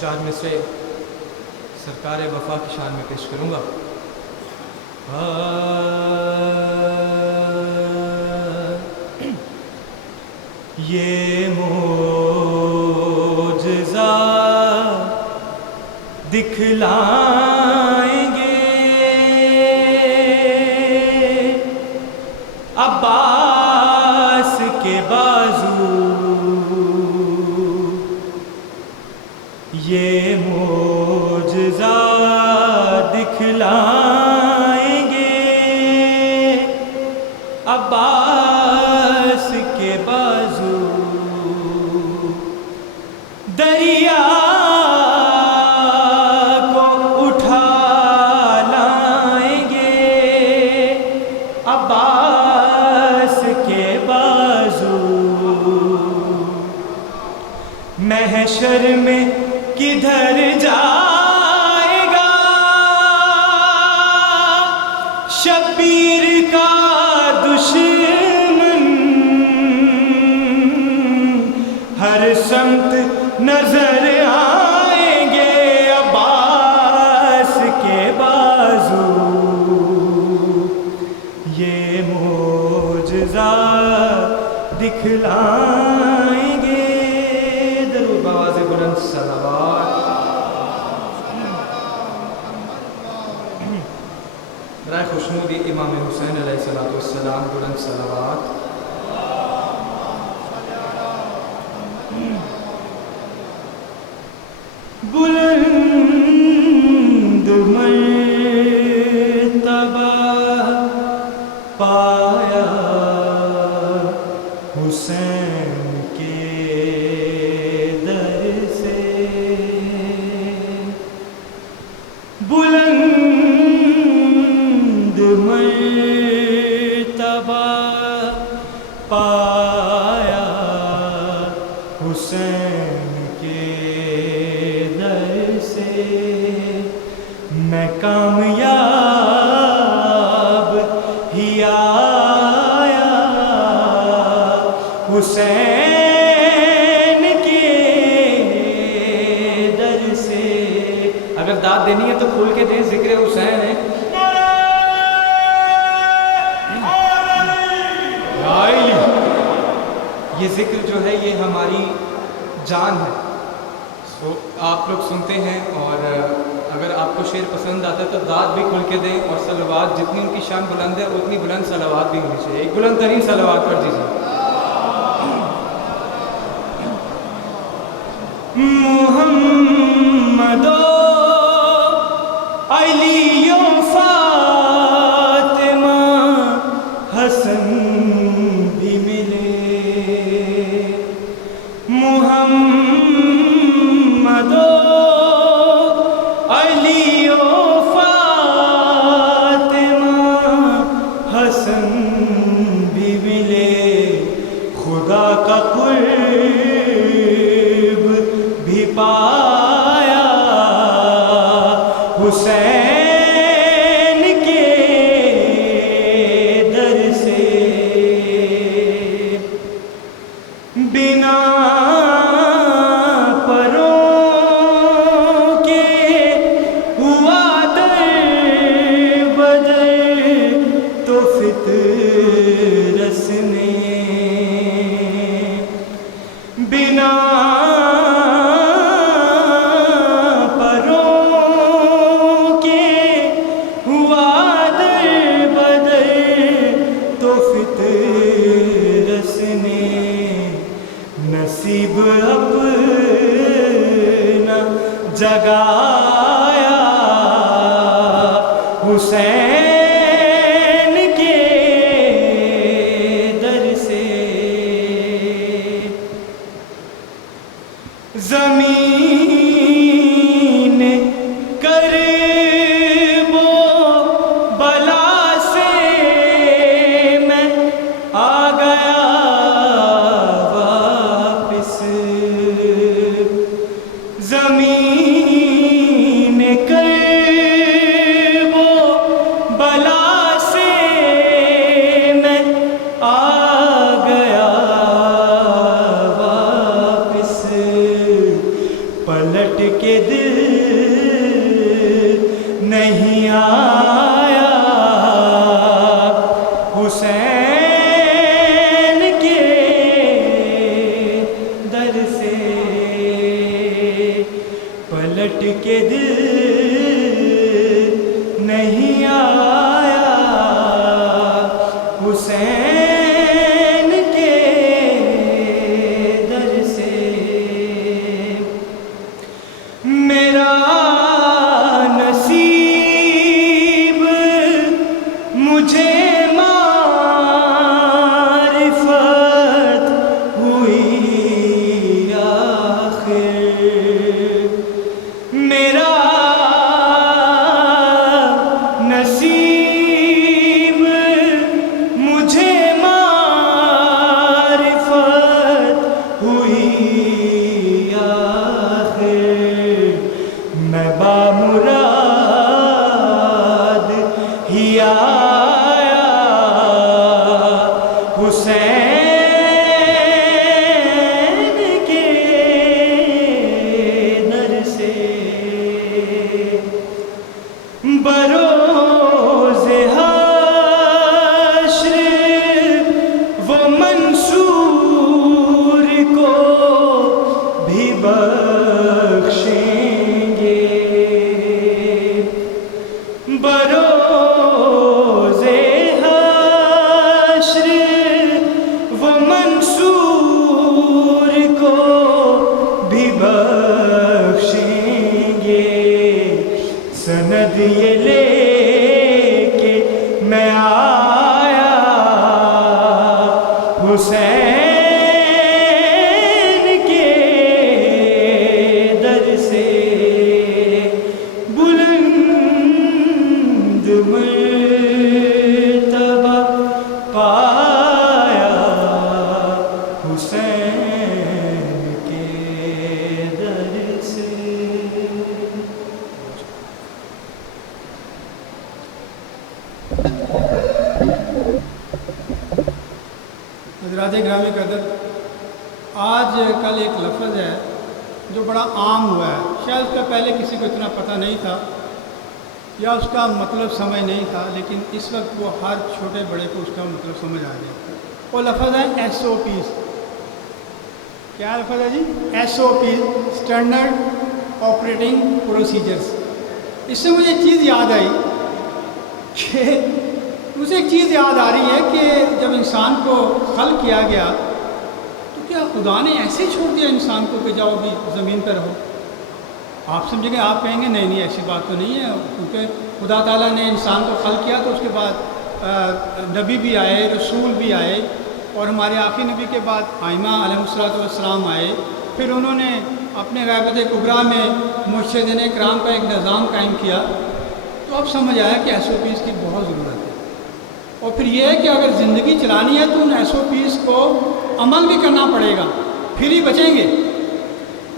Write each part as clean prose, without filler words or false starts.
چار مصرے سرکار وفا کی شان میں پیش کروں گا۔ یہ معجزہ دکھلائیں گے عباس کے بازو، یہ معجزہ دکھلائیں گے عباس کے بازو، دریا کو اٹھا لائیں گے عباس کے بازو، محشر میں کدھر جائے گا شبیر کا دشمن، ہر سمت نظر آئیں گے عباس کے بازو، یہ معجزہ دکھلائیں گے۔ درود بآواز بلند صلوات۔ برائے خوشنودی امام حسین علیہ السلام بلند صلوات۔ بلند مرتبہ پایا حسین کے در سے، بلند مرتبہ پایا حسین کے در سے، میں کامیاب ہی آیا حسین کے در سے۔ اگر داد دینی ہے تو کھول کے دیں، ذکر حسین ہے۔ یہ ذکر جو ہے یہ ہماری جان ہے، سو آپ لوگ سنتے ہیں، اور اگر آپ کو شعر پسند آتا ہے تو داد بھی کھل کے دیں، اور صلوات جتنی ان کی شان بلند ہے اتنی بلند صلوات بھی ہونی چاہیے۔ ایک بلند ترین صلوات پڑھ دیجیے۔ محمد علی و فاطمہ حسن بھی ملے، محمد علی و فاطمہ حسن بھی ملے، خدا کا قرب بھی پایا حسین کے در سے، بنا پروں کے ہوا در بدر تو فطرت نے، بنا نصیب اپنا جگایا حسین کے در سے، زمین کرب و بلا سے میں آ گیا زمین کرب و بلا سے میں آ گیا واپس، کے دل نہیں آیا حسین کے در سے، پلٹ کے دل نہیں آیا حسین کے در سے۔ میرا نصیب مجھے معرفت ہوئی آخر، میرا نصیب مجھے معرفت ہوئی آخر، میں بامراد ہی آیا حسین کے در سے۔ بروز حشر وہ منصور کو بھی بخشیں گے، بروز حشر وہ منصور کو بھی بخشیں گے۔ سند یہ لے کے میں آیا حسین کے در سے، بلند مرتبہ پایا حسین کے در سے۔ حضرات گرامی قدر، آج کل ایک لفظ ہے جو بڑا عام ہوا ہے، شاید اس کا پہلے کسی کو اتنا پتہ نہیں تھا یا اس کا مطلب سمجھ نہیں تھا، لیکن اس وقت وہ ہر چھوٹے بڑے کو اس کا مطلب سمجھ آ گیا۔ وہ لفظ ہے SOPs۔ کیا لفظ ہے جی؟ SOPs، standard operating procedures. اس سے مجھے ایک چیز یاد آئی کہ مجھے ایک چیز یاد آ رہی ہے کہ جب انسان کو خلق کیا گیا تو کیا خدا نے ایسے چھوڑ دیا انسان کو کہ جاؤ بھی زمین پر رہو؟ آپ سمجھیں گے، آپ کہیں گے نہیں نہیں ایسی بات تو نہیں ہے، کیونکہ خدا تعالیٰ نے انسان کو خلق کیا تو اس کے بعد نبی بھی آئے، رسول بھی آئے، اور ہمارے آخری نبی کے بعد آئمہ علیہ السلام آئے، پھر انہوں نے اپنے غیبت کبریٰ میں مرشدین کرام کا ایک نظام قائم کیا۔ تو اب سمجھ آیا کہ SOPs کی بہت ضرورت ہے، اور پھر یہ ہے کہ اگر زندگی چلانی ہے تو ان SOPs کو عمل بھی کرنا پڑے گا، پھر ہی بچیں گے۔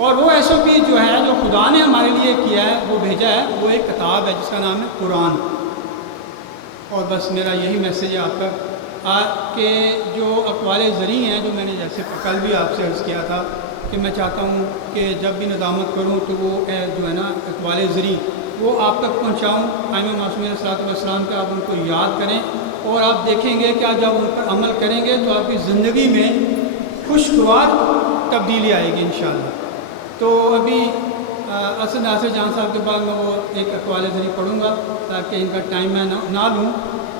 اور وہ SOP جو ہے جو خدا نے ہمارے لیے کیا ہے، وہ بھیجا ہے، وہ ایک کتاب ہے جس کا نام ہے قرآن۔ اور بس میرا یہی میسیج ہے آپ تک کہ جو اقوال زرعی ہیں، جو میں نے جیسے کل بھی آپ سے عرض کیا تھا کہ میں چاہتا ہوں کہ جب بھی ندامت کروں تو وہ جو ہے نا اقوال زرعی وہ آپ تک پہنچاؤں، آئمہ معصومین علیہ السلام کا آپ ان کو یاد کریں، اور آپ دیکھیں گے کہ جب ان پر عمل کریں گے تو آپ کی زندگی میں خوشگوار تبدیلی آئے گی انشاءاللہ۔ تو ابھی اسد ناصر جان صاحب کے بعد میں وہ ایک اقوال زرعی پڑھوں گا تاکہ ان کا ٹائم میں نہ لوں۔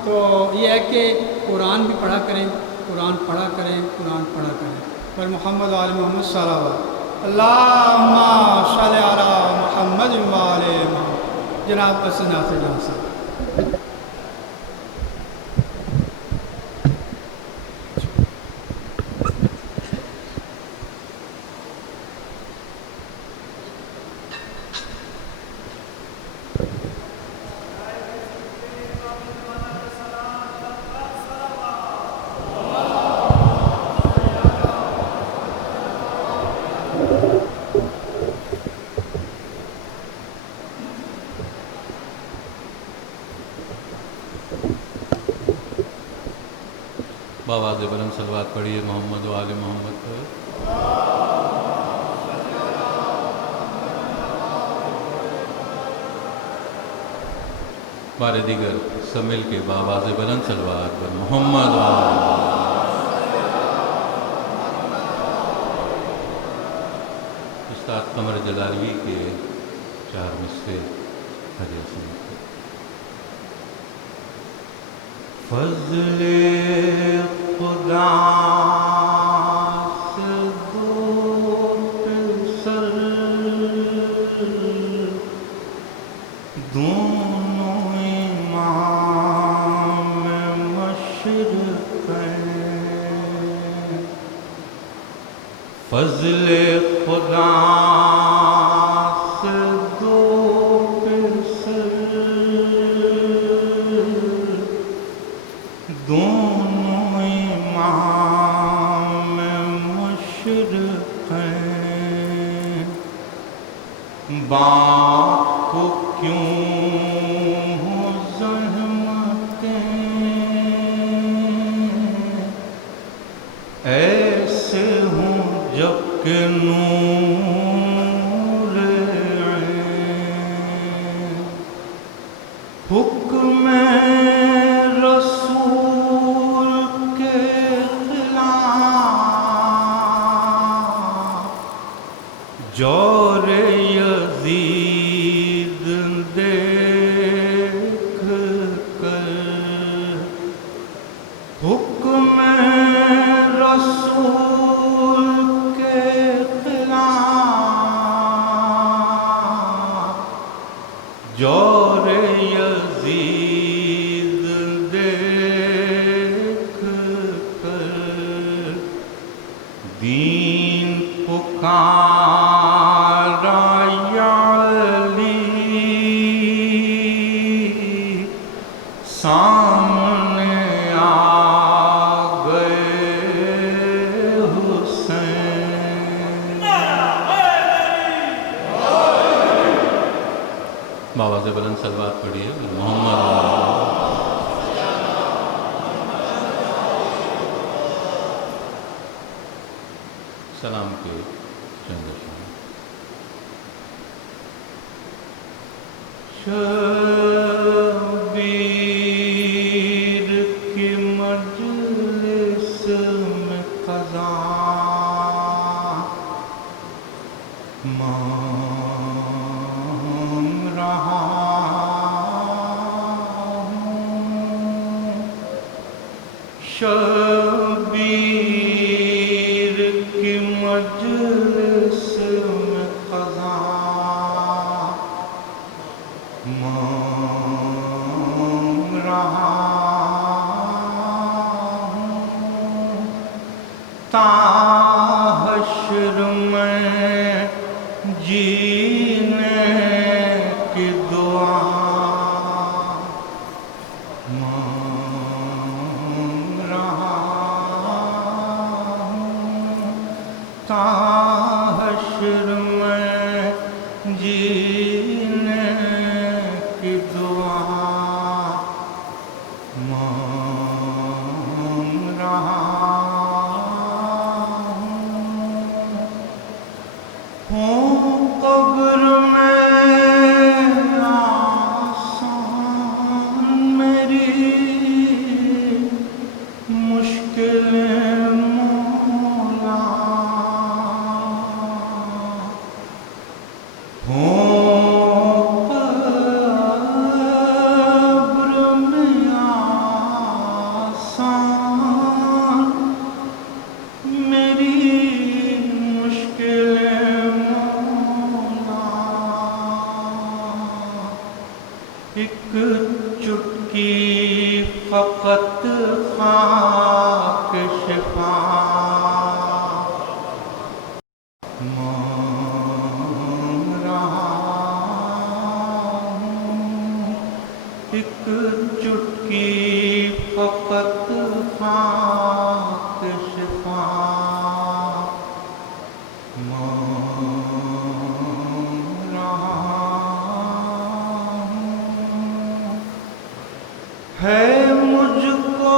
تو یہ ہے کہ قرآن بھی پڑھا کریں، قرآن پڑھا کریں، قرآن پڑھا کریں۔ پر محمد و آل محمد صلی اللہ علیہ وسلم، اللہم صلی علی محمد و آل محمد۔ جناب اسد ناصر جان صاحب۔ باواز بلند صلوات پڑھیے محمد و آل محمد پر۔ بار دیگر سب مل کے بآواز بلند صلوات پر محمد استاد قمر جلالی کے 4 مصرے حدیث سنتے فضل خدا سے دو پسر دونوں امام مشرقین فضل خدا سے دو پسر دونوں امام مشرقین باپ کو کیوں ہو زحمتیں ایسے ہوں جب کہ نور عین حکم رسول کے خلاف جور یزید دیکھ کر حکم رسول کے خلاف جور یزید دیکھ کر دین پکارا یا علی سامنے آ گئے حسین بآواز بلند صلوات پڑھیے محمد سلام کے چند اشعار شبیر کی مجلس میں قضا مانگ رہا ہوں شبیر کی مجلس میں قضا مانگ رہا ہوں تا حشر میں جینے کی دعا مانگ رہا ہوں تا حشر میں جینے کی دعا مانگ رہا ہوں قبر میں آسان میری مشکل مولا ہوں قبر میں آسان میری مشکل ایک چٹکی فقط خاک شفا مانگ رہا ہوں ایک چٹکی فقط خاک شفا مانگ رہا ہے مجھ کو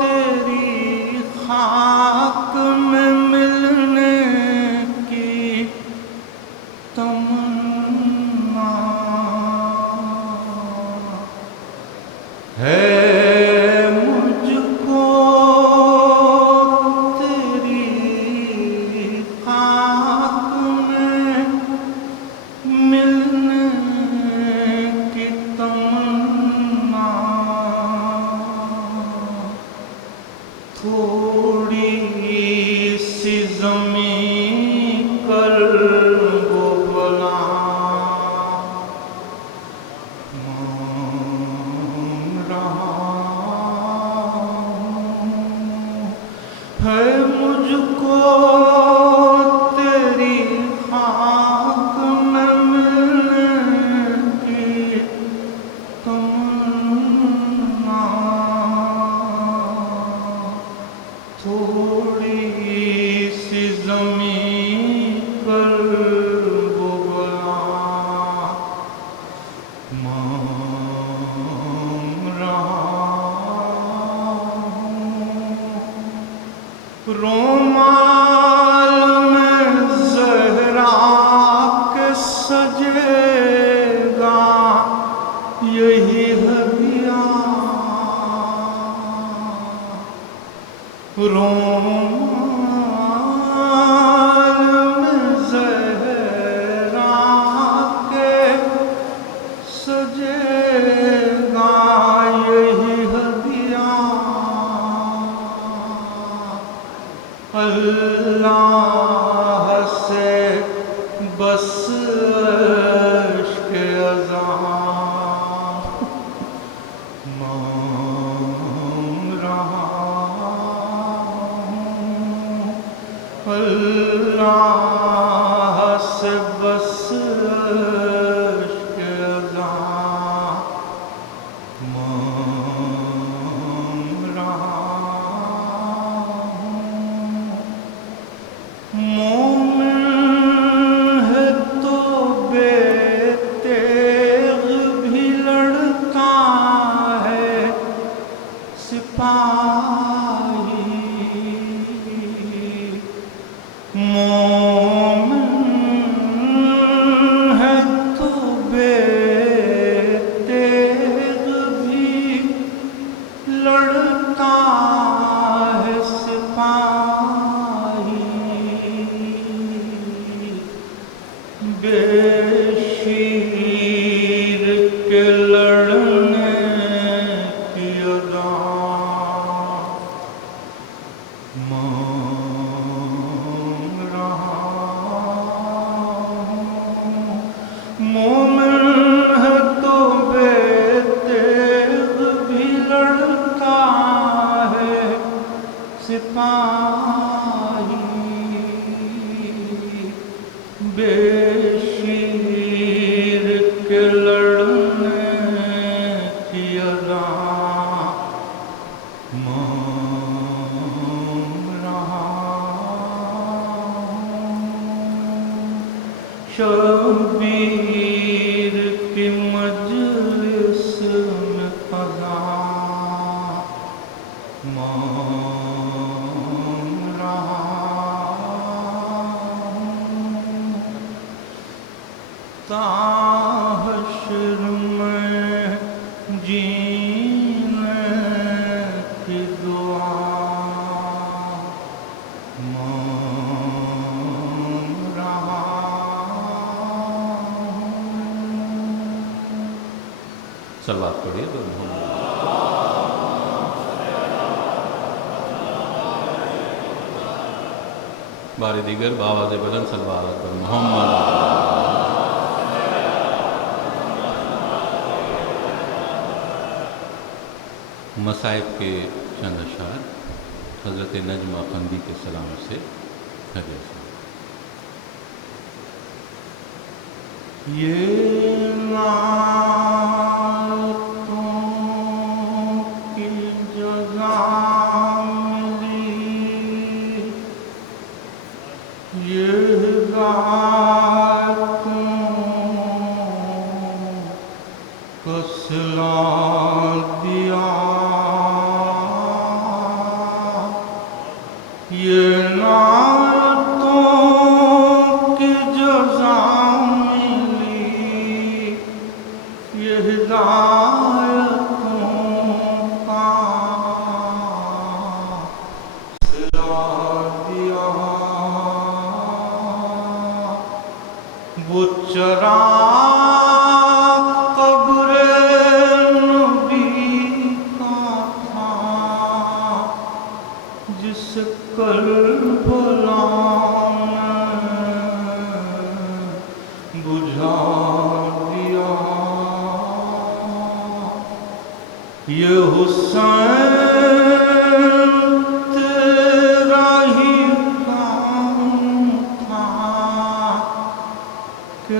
تیری خاک میں ملنے کی تمنا زمین کر وہ بلا مان رہا ہوں، ہے مجھ کو تیری خاک میں ملنے کی تمنا، تھوڑی سی زمین پر وہ بلا مانگ رہا ہوں، رومال میں زہرا کے سجے گا یہی ہدیہ، رومال میں زہرا کے سجے گا یہی ہدیہ، اللہ سے بس عشق ازاں مانگ رہا ہوں، اللہ سے بس عشق ازاں مانگ رہا ہوں، مومن ہے تو بے تیغ بھی لڑتا ہے سپاہی، مومن ہے تو بے تیغ بھی لڑتا ہے سپاہی، بے شیر کے لڑنے کی ادا مانگ رہا ہوں، مومن ہے تو بے تیغ بھی لڑتا ہے سپاہی، بے شیر کے لڑنے کی ادا مانگ رہا ہوں، شبیر کی مجلس میں خزاں مانگ رہا ہوں، تا حشر میں جینے کی دعا مانگ رہا ہوں، صلوات پڑھیے تو محمد بار دیگر بآواز بلند صلوات پر محمد۔ مصائب کے چند اشعار حضرت نجم افندی کے سلام سے حجر سے۔ یہ نعتوں کی جزا ملی، یہ گاتوں کا صلہ دیا، یہ نعتوں کی جزا ملی، یہ ہدایتوں کا صلہ دیا، وہ چراغ قبر نبی کا تھا جس کربلا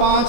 5,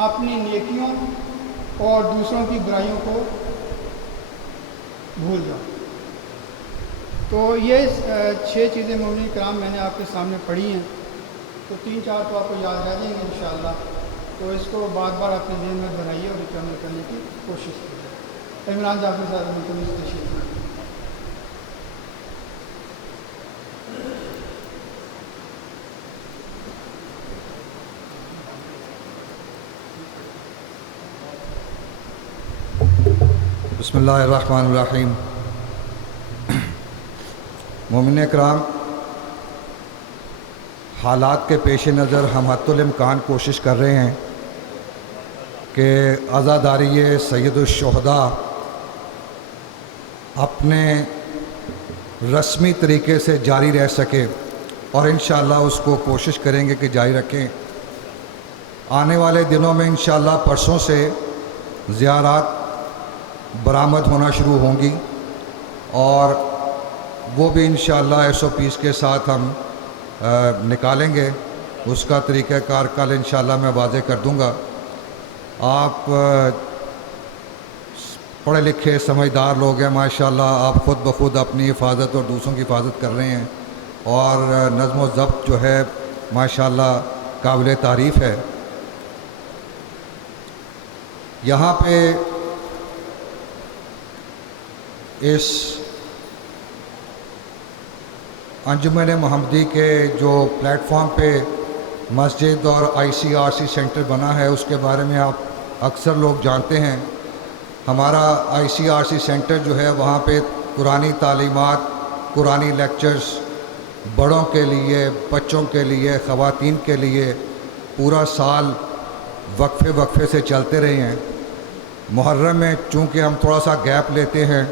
اپنی نیکیوں اور دوسروں کی برائیوں کو بھول جاؤ۔ تو یہ 6 چیزیں مومنین کرام میں نے آپ کے سامنے پڑھی ہیں، تو 3-4 تو آپ کو یاد رہ جائیں گے انشاءاللہ، تو اس کو بار بار اپنے ذہن میں دہرائیے اور اس عمل کرنے کی کوشش کیجیے۔ عمران جعفری صاحب ملتمس تشریف لائیں۔ بسم اللہ الرحمن الرحیم۔ مومن اکرام، حالات کے پیش نظر ہم حتی الامکان کوشش کر رہے ہیں کہ عزاداری سید الشہداء اپنے رسمی طریقے سے جاری رہ سکے، اور انشاءاللہ اس کو کوشش کریں گے کہ جاری رکھیں۔ آنے والے دنوں میں انشاءاللہ پرسوں سے زیارات برآمد ہونا شروع ہوں گی، اور وہ بھی انشاءاللہ SOPs کے ساتھ ہم نکالیں گے۔ اس کا طریقہ کار کل انشاءاللہ میں واضح کر دوں گا۔ آپ پڑھے لکھے سمجھدار لوگ ہیں ماشاءاللہ، آپ خود بخود اپنی حفاظت اور دوسروں کی حفاظت کر رہے ہیں، اور نظم و ضبط جو ہے ماشاءاللہ قابل تعریف ہے۔ یہاں پہ اس انجمن محمدی کے جو پلیٹ فارم پہ مسجد اور ICRC سینٹر بنا ہے، اس کے بارے میں آپ اکثر لوگ جانتے ہیں۔ ہمارا ICRC سینٹر جو ہے وہاں پہ قرآنی تعلیمات، قرآنی لیکچرز بڑوں کے لیے، بچوں کے لیے، خواتین کے لیے پورا سال وقفے سے چلتے رہے ہیں۔ محرم میں چونکہ ہم تھوڑا سا گیپ لیتے ہیں،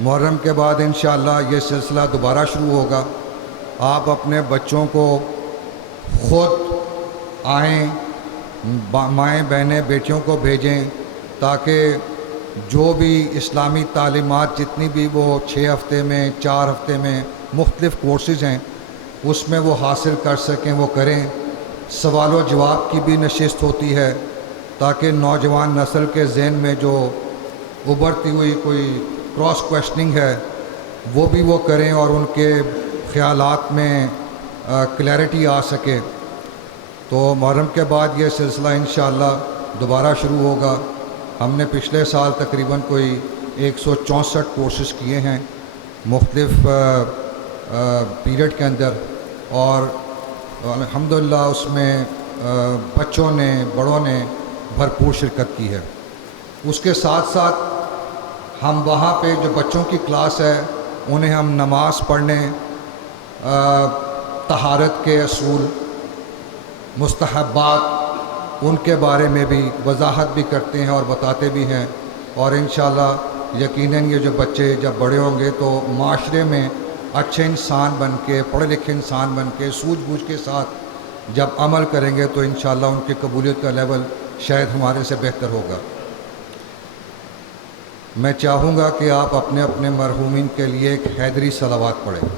محرم کے بعد انشاءاللہ یہ سلسلہ دوبارہ شروع ہوگا۔ آپ اپنے بچوں کو خود آئیں، مائیں بہنیں بیٹیوں کو بھیجیں، تاکہ جو بھی اسلامی تعلیمات جتنی بھی وہ 6 ہفتے میں 4 ہفتے میں مختلف کورسز ہیں اس میں وہ حاصل کر سکیں، وہ کریں۔ سوال و جواب کی بھی نشست ہوتی ہے تاکہ نوجوان نسل کے ذہن میں جو ابھرتی ہوئی کوئی کراس کویشچننگ ہے وہ بھی وہ کریں، اور ان کے خیالات میں کلیئرٹی آ سکے۔ تو محرم کے بعد یہ سلسلہ انشاءاللہ دوبارہ شروع ہوگا۔ ہم نے پچھلے سال تقریباً کوئی 164 کورسز کیے ہیں مختلف پیریڈ کے اندر، اور الحمدللہ اس میں بچوں نے، بڑوں نے بھرپور شرکت کی ہے۔ اس کے ساتھ ساتھ ہم وہاں پہ جو بچوں کی کلاس ہے انہیں ہم نماز پڑھنے، طہارت کے اصول، مستحبات، ان کے بارے میں بھی وضاحت بھی کرتے ہیں اور بتاتے بھی ہیں، اور انشاءاللہ یقیناً یہ جو بچے جب بڑے ہوں گے تو معاشرے میں اچھے انسان بن کے، پڑھے لکھے انسان بن کے، سوجھ بوجھ کے ساتھ جب عمل کریں گے تو انشاءاللہ ان کی قبولیت کا لیول شاید ہمارے سے بہتر ہوگا۔ میں چاہوں گا کہ آپ اپنے اپنے مرحومین کے لیے ایک حیدری صلوات پڑھیں۔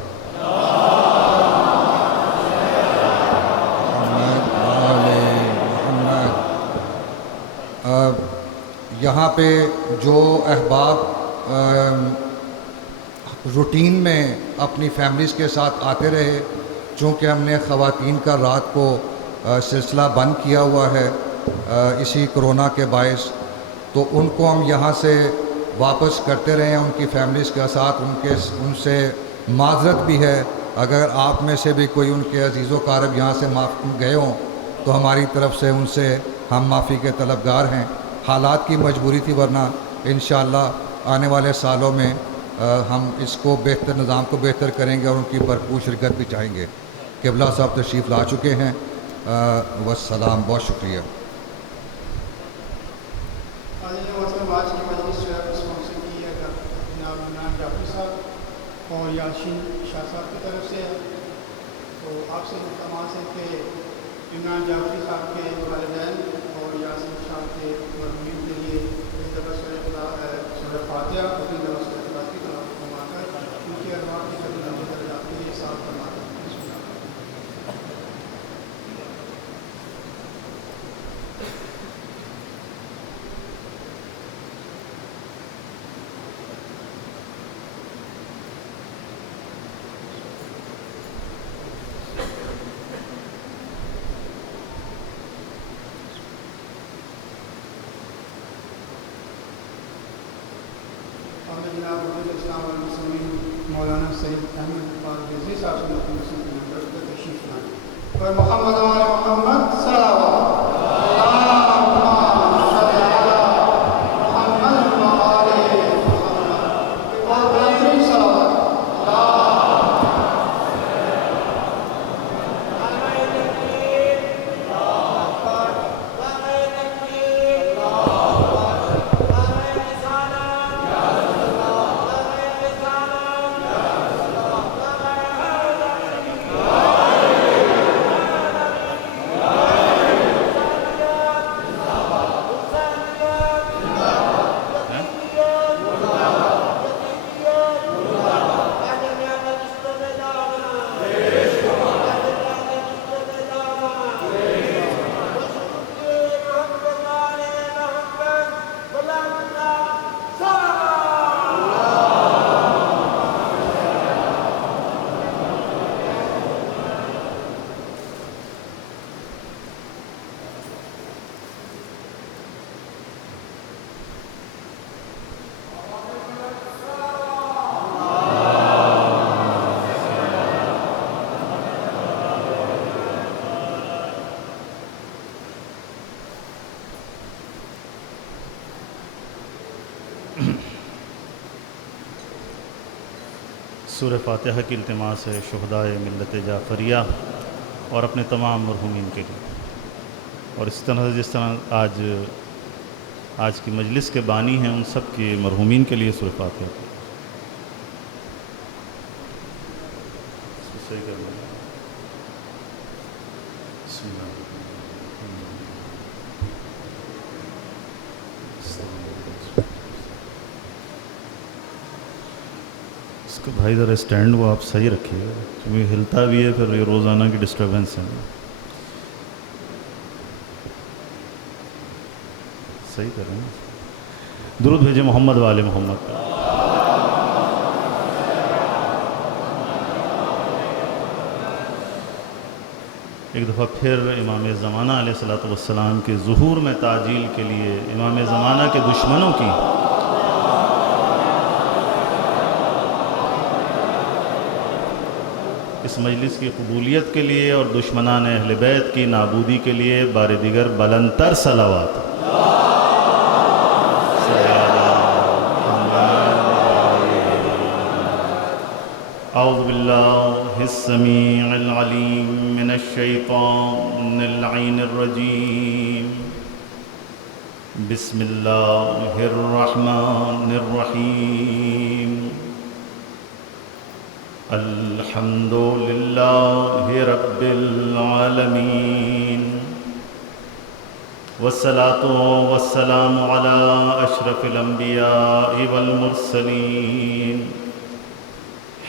یہاں پہ جو احباب روٹین میں اپنی فیملیز کے ساتھ آتے رہے، چونکہ ہم نے خواتین کا رات کو سلسلہ بند کیا ہوا ہے اسی کرونا کے باعث، تو ان کو ہم یہاں سے واپس کرتے رہے ہیں ان کی فیملیز کے ساتھ۔ ان سے معذرت بھی ہے، اگر آپ میں سے بھی کوئی ان کے عزیز و اقارب یہاں سے گئے ہوں تو ہماری طرف سے ان سے ہم معافی کے طلبگار ہیں۔ حالات کی مجبوری تھی، ورنہ انشاءاللہ آنے والے سالوں میں ہم اس کو بہتر، نظام کو بہتر کریں گے اور ان کی بھرپور شرکت بھی چاہیں گے۔ قبلہ صاحب تشریف لا چکے ہیں۔ والسلام، بہت شکریہ۔ آج کی مجلس جو ہے اسپانسر کی ہے جناب عمران جعفری صاحب اور یاسین شاہ صاحب کی طرف سے ہے، تو آپ سے التماس ہے کہ عمران جعفری صاحب کے والدین اور یاسین شاہ کے مرحومین کے لیے اس دفعہ سورہ فاتحہ اپنی طرف سے کی طرف فرما کر ان کی ارواح کی قبول درجات کے لیے صاف فرما کر جناب وزیر اسلام والمسلمین مولانا سید احمد پارویزی صاحب سے تشریف لائیں اور محمد و آل محمد صلوات سورہ فاتحہ کی التماس ہے شہدائے ملت جعفریہ اور اپنے تمام مرحومین کے لیے، اور اس طرح جس طرح آج کی مجلس کے بانی ہیں ان سب کے مرحومین کے لیے سورہ فاتحہ کی اس کو صحیح کر لیں۔ بسم اللہ اس کو بھائی ذرا اسٹینڈ وہ آپ صحیح رکھیے گا کیونکہ ہلتا بھی ہے، پھر یہ روزانہ کی ڈسٹربنس ہے، صحیح کر رہے ہیں۔ درود بھیجے محمد والے محمد کا۔ ایک دفعہ پھر امام زمانہ علیہ الصلوۃ والسلام کے ظہور میں تعجیل کے لیے امام زمانہ کے دشمنوں کی اس مجلس کی قبولیت کے لیے اور دشمنان اہل بیت کی نابودی کے لیے بار دیگر بلندتر صلوات۔ اعوذ باللہ السمیع العلیم من الشیطان اللعین الرجیم، بسم اللہ الرحمن الرحیم، الحمد للہ رب العالمین، والصلاة والسلام علی اشرف الانبیاء والمرسلین،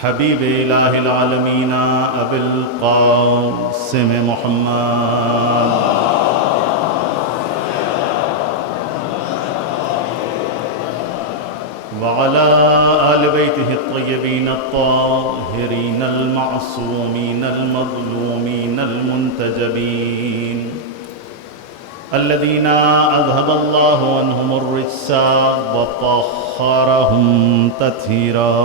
حبیب الہ العالمین ابی القاسم محمد وعلى آل بيته الطيبين الطاهرين المعصومين المظلومين المنتجبين الذين أذهب الله عنهم الرجس وطهرهم تطهيرا۔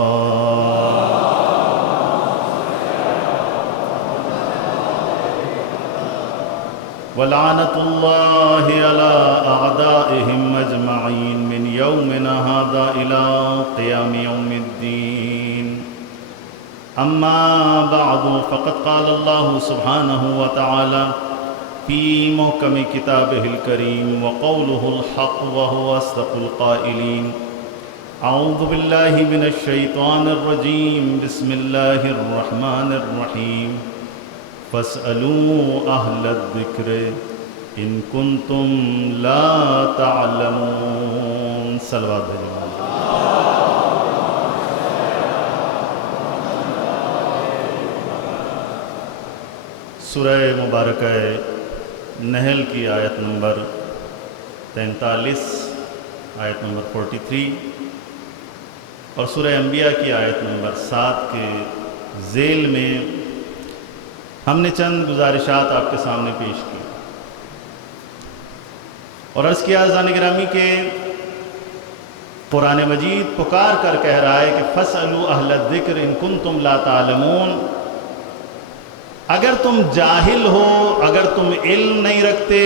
ولعنة الله على أعدائهم أجمعين من يومنا هذا إلى قيام يوم الدين، أما بعد فقد قال الله سبحانه وتعالى في محكم كتابه الكريم وقوله الحق وهو أصدق القائلين، أعوذ بالله من الشيطان الرجيم، بسم الله الرحمن الرحيم، فاسألوا أهل الذكر إن كنتم لا تعلمون۔ صلوات سورہ مبارکہ نحل کی آیت نمبر 43، آیت نمبر 43 اور سورہ انبیاء کی آیت نمبر 7 کے ذیل میں ہم نے چند گزارشات آپ کے سامنے پیش کی اور عرض کیا عزیزان گرامی کہ قرآن مجید پکار کر کہہ رہا ہے کہ فَاسْأَلُوا أَهْلَ الذِّكْرِ إِن كُنتُمْ لَا تَعْلَمُونَ، اگر تم جاہل ہو، اگر تم علم نہیں رکھتے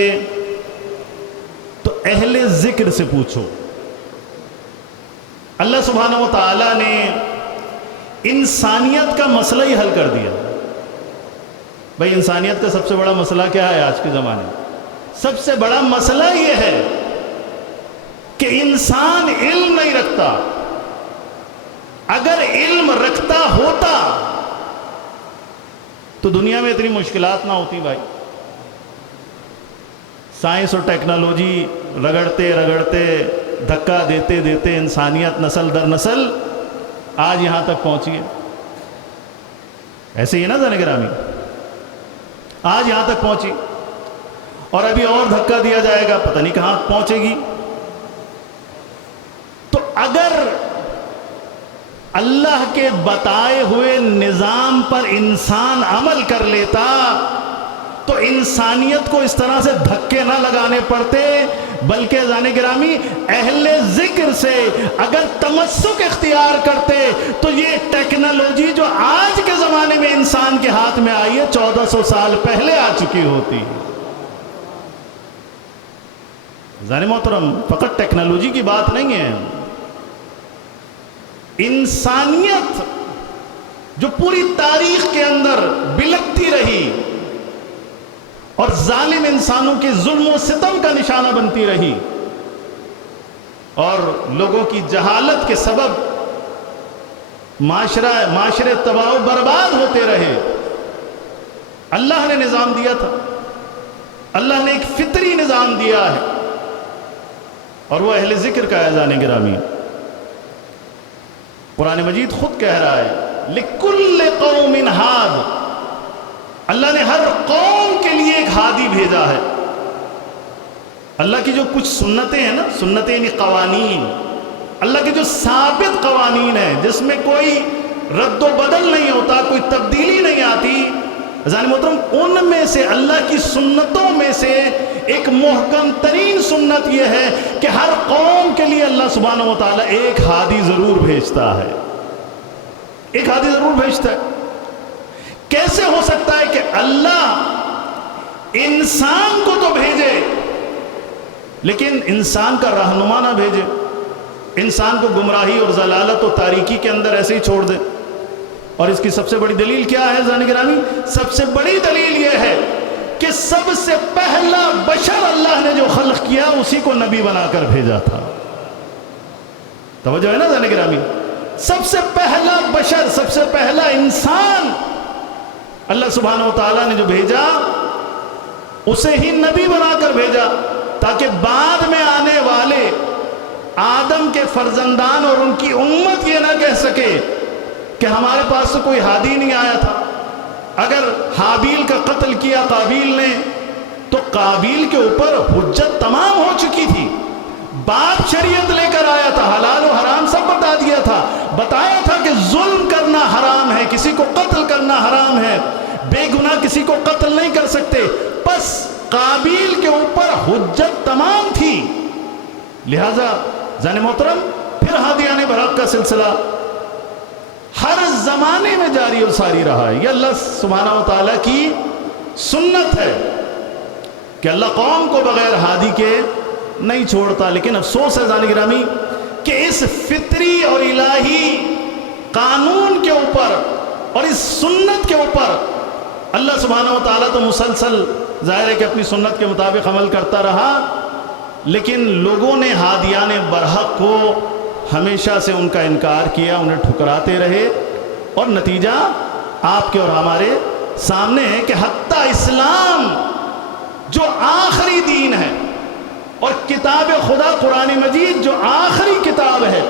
تو اہل ذکر سے پوچھو۔ اللہ سبحانہ و تعالیٰ نے انسانیت کا مسئلہ ہی حل کر دیا۔ بھائی انسانیت کا سب سے بڑا مسئلہ کیا ہے آج کے زمانے میں؟ سب سے بڑا مسئلہ یہ ہے کہ انسان علم نہیں رکھتا۔ اگر علم رکھتا ہوتا تو دنیا میں اتنی مشکلات نہ ہوتی بھائی۔ سائنس اور ٹیکنالوجی رگڑتے رگڑتے دھکا دیتے دیتے انسانیت نسل در نسل آج یہاں تک پہنچی ہے۔ ایسے ہی نا زن گرامی، آج یہاں تک پہنچی اور ابھی اور دھکا دیا جائے گا، پتہ نہیں کہاں پہنچے گی۔ تو اگر اللہ کے بتائے ہوئے نظام پر انسان عمل کر لیتا تو انسانیت کو اس طرح سے دھکے نہ لگانے پڑتے، بلکہ زان گرامی اہل ذکر سے اگر تمسک اختیار کرتے تو یہ ٹیکنالوجی جو آج کے زمانے میں انسان کے ہاتھ میں آئی ہے 1400 سال پہلے آ چکی ہوتی۔ زان محترم فقط ٹیکنالوجی کی بات نہیں ہے، انسانیت جو پوری تاریخ کے اندر بلکتی رہی اور ظالم انسانوں کے ظلم و ستم کا نشانہ بنتی رہی اور لوگوں کی جہالت کے سبب معاشرے تباہ و برباد ہوتے رہے، اللہ نے نظام دیا تھا، اللہ نے ایک فطری نظام دیا ہے اور وہ اہل ذکر کا ہے زان گرامی۔ قرآن مجید خود کہہ رہا ہے لِكُلِّ قَوْمٍ ہاد، اللہ نے ہر قوم کے لیے ایک ہادی بھیجا ہے۔ اللہ کی جو کچھ سنتیں ہیں نا، سنتیں یعنی قوانین، اللہ کے جو ثابت قوانین ہیں جس میں کوئی رد و بدل نہیں ہوتا، کوئی تبدیلی نہیں آتی، زان محترم ان میں سے اللہ کی سنتوں میں سے ایک محکم ترین سنت یہ ہے کہ ہر قوم کے لیے اللہ سبحانہ و تعالیٰ ایک ہادی ضرور بھیجتا ہے، ایک ہادی ضرور بھیجتا ہے۔ کیسے ہو سکتا ہے کہ اللہ انسان کو تو بھیجے لیکن انسان کا رہنما نہ بھیجے، انسان کو گمراہی اور ضلالت و تاریکی کے اندر ایسے ہی چھوڑ دے؟ اور اس کی سب سے بڑی دلیل کیا ہے زان گرامی؟ سب سے بڑی دلیل یہ ہے کہ سب سے پہلا بشر اللہ نے جو خلق کیا اسی کو نبی بنا کر بھیجا تھا۔ توجہ ہے نا زان گرامی؟ سب سے پہلا بشر، سب سے پہلا انسان اللہ سبحانہ و تعالیٰ نے جو بھیجا اسے ہی نبی بنا کر بھیجا تاکہ بعد میں آنے والے آدم کے فرزندان اور ان کی امت یہ نہ کہہ سکے کہ ہمارے پاس تو کوئی ہادی نہیں آیا تھا۔ اگر حابیل کا قتل کیا قابیل نے تو قابیل کے اوپر حجت تمام ہو چکی تھی، باپ شریعت لے کر آیا تھا، حلال و حرام سب بتا دیا تھا، بتایا تھا کہ ظلم کرنا حرام ہے، کسی کو قتل کرنا حرام ہے، بے گناہ کسی کو قتل نہیں کر سکتے، بس قابیل کے اوپر حجت تمام تھی۔ لہذا زان محترم پھر ہادیان برحق کا سلسلہ ہر زمانے میں جاری و ساری رہا ہے۔ یہ اللہ سبحانہ و تعالیٰ کی سنت ہے کہ اللہ قوم کو بغیر ہادی کے نہیں چھوڑتا۔ لیکن افسوس ہے زان گرامی کہ اس فطری اور الہی قانون کے اوپر اور اس سنت کے اوپر اللہ سبحانہ و تعالیٰ تو مسلسل ظاہر ہے کہ اپنی سنت کے مطابق عمل کرتا رہا، لیکن لوگوں نے ہادیان برحق کو ہمیشہ سے ان کا انکار کیا، انہیں ٹھکراتے رہے، اور نتیجہ آپ کے اور ہمارے سامنے ہے کہ حتیٰ اسلام جو آخری دین ہے اور کتاب خدا قرآن مجید جو آخری کتاب ہے،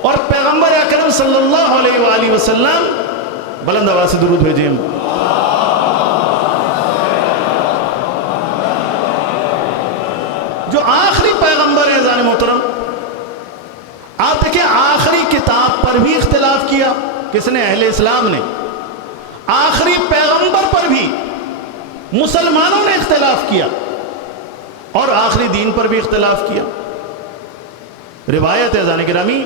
اور پیغمبر اکرم صلی اللہ علیہ وآلہ وسلم، بلند آواز سے درود بھیجیں، جو آخری پیغمبر ہے زان محترم، آپ دیکھیں آخری کتاب پر بھی اختلاف کیا، کس نے؟ اہل اسلام نے۔ آخری پیغمبر پر بھی مسلمانوں نے اختلاف کیا اور آخری دین پر بھی اختلاف کیا۔ روایت ہے اذان گرامی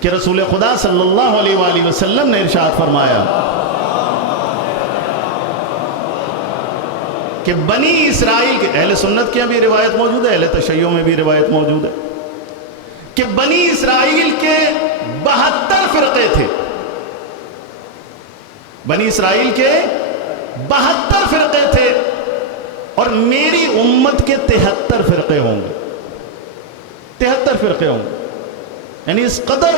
کہ رسول خدا صلی اللہ علیہ وآلہ وسلم نے ارشاد فرمایا کہ بنی اسرائیل کے، اہل سنت کی بھی روایت موجود ہے، اہل تشیع میں بھی روایت موجود ہے، کہ بنی اسرائیل کے 72 فرقے تھے، بنی اسرائیل کے 72 فرقے تھے، اور میری امت کے 73 فرقے ہوں گے، 73 فرقے ہوں گے، یعنی اس قدر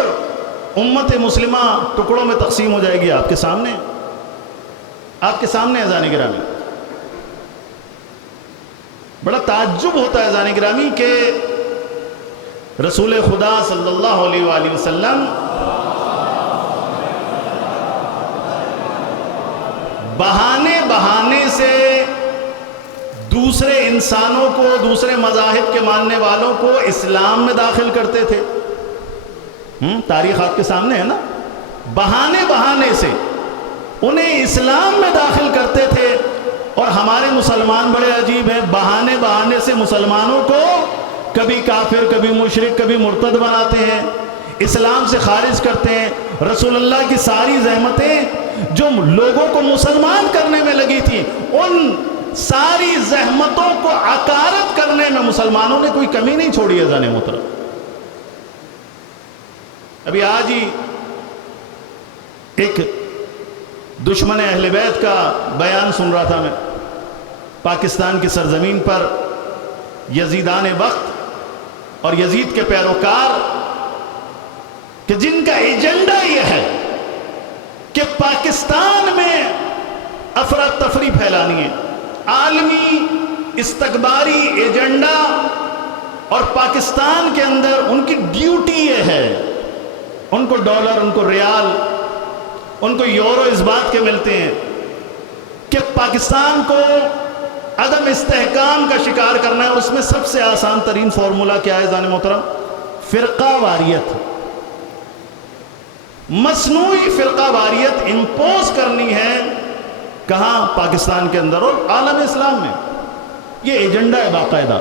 امت مسلمہ ٹکڑوں میں تقسیم ہو جائے گی۔ آپ کے سامنے اذان گرامی، بڑا تعجب ہوتا ہے اذان گرامی کہ رسول خدا صلی اللہ علیہ وآلہ وسلم بہانے سے دوسرے انسانوں کو، دوسرے مذاہب کے ماننے والوں کو اسلام میں داخل کرتے تھے۔ تاریخ آپ کے سامنے ہے نا، بہانے سے انہیں اسلام میں داخل کرتے تھے، اور ہمارے مسلمان بڑے عجیب ہیں، بہانے سے مسلمانوں کو کبھی کافر، کبھی مشرک، کبھی مرتد بناتے ہیں، اسلام سے خارج کرتے ہیں۔ رسول اللہ کی ساری زحمتیں جو لوگوں کو مسلمان کرنے میں لگی تھی، ان ساری زحمتوں کو عکارت کرنے میں مسلمانوں نے کوئی کمی نہیں چھوڑی ہے اذان محترم۔ ابھی آج ہی ایک دشمن اہل بیت کا بیان سن رہا تھا میں، پاکستان کی سرزمین پر یزیدان وقت اور یزید کے پیروکار کہ جن کا ایجنڈا یہ ہے کہ پاکستان میں افراتفری پھیلانی ہے، عالمی استکباری ایجنڈا، اور پاکستان کے اندر ان کی ڈیوٹی یہ ہے، ان کو ڈالر، ان کو ریال، ان کو یورو اس بات کے ملتے ہیں کہ پاکستان کو عدم استحکام کا شکار کرنا ہے۔ اس میں سب سے آسان ترین فارمولا کیا ہے اذان محترم؟ فرقہ واریت، مصنوعی فرقہ واریت امپوز کرنی ہے۔ کہاں؟ پاکستان کے اندر اور عالم اسلام میں۔ یہ ایجنڈا ہے باقاعدہ۔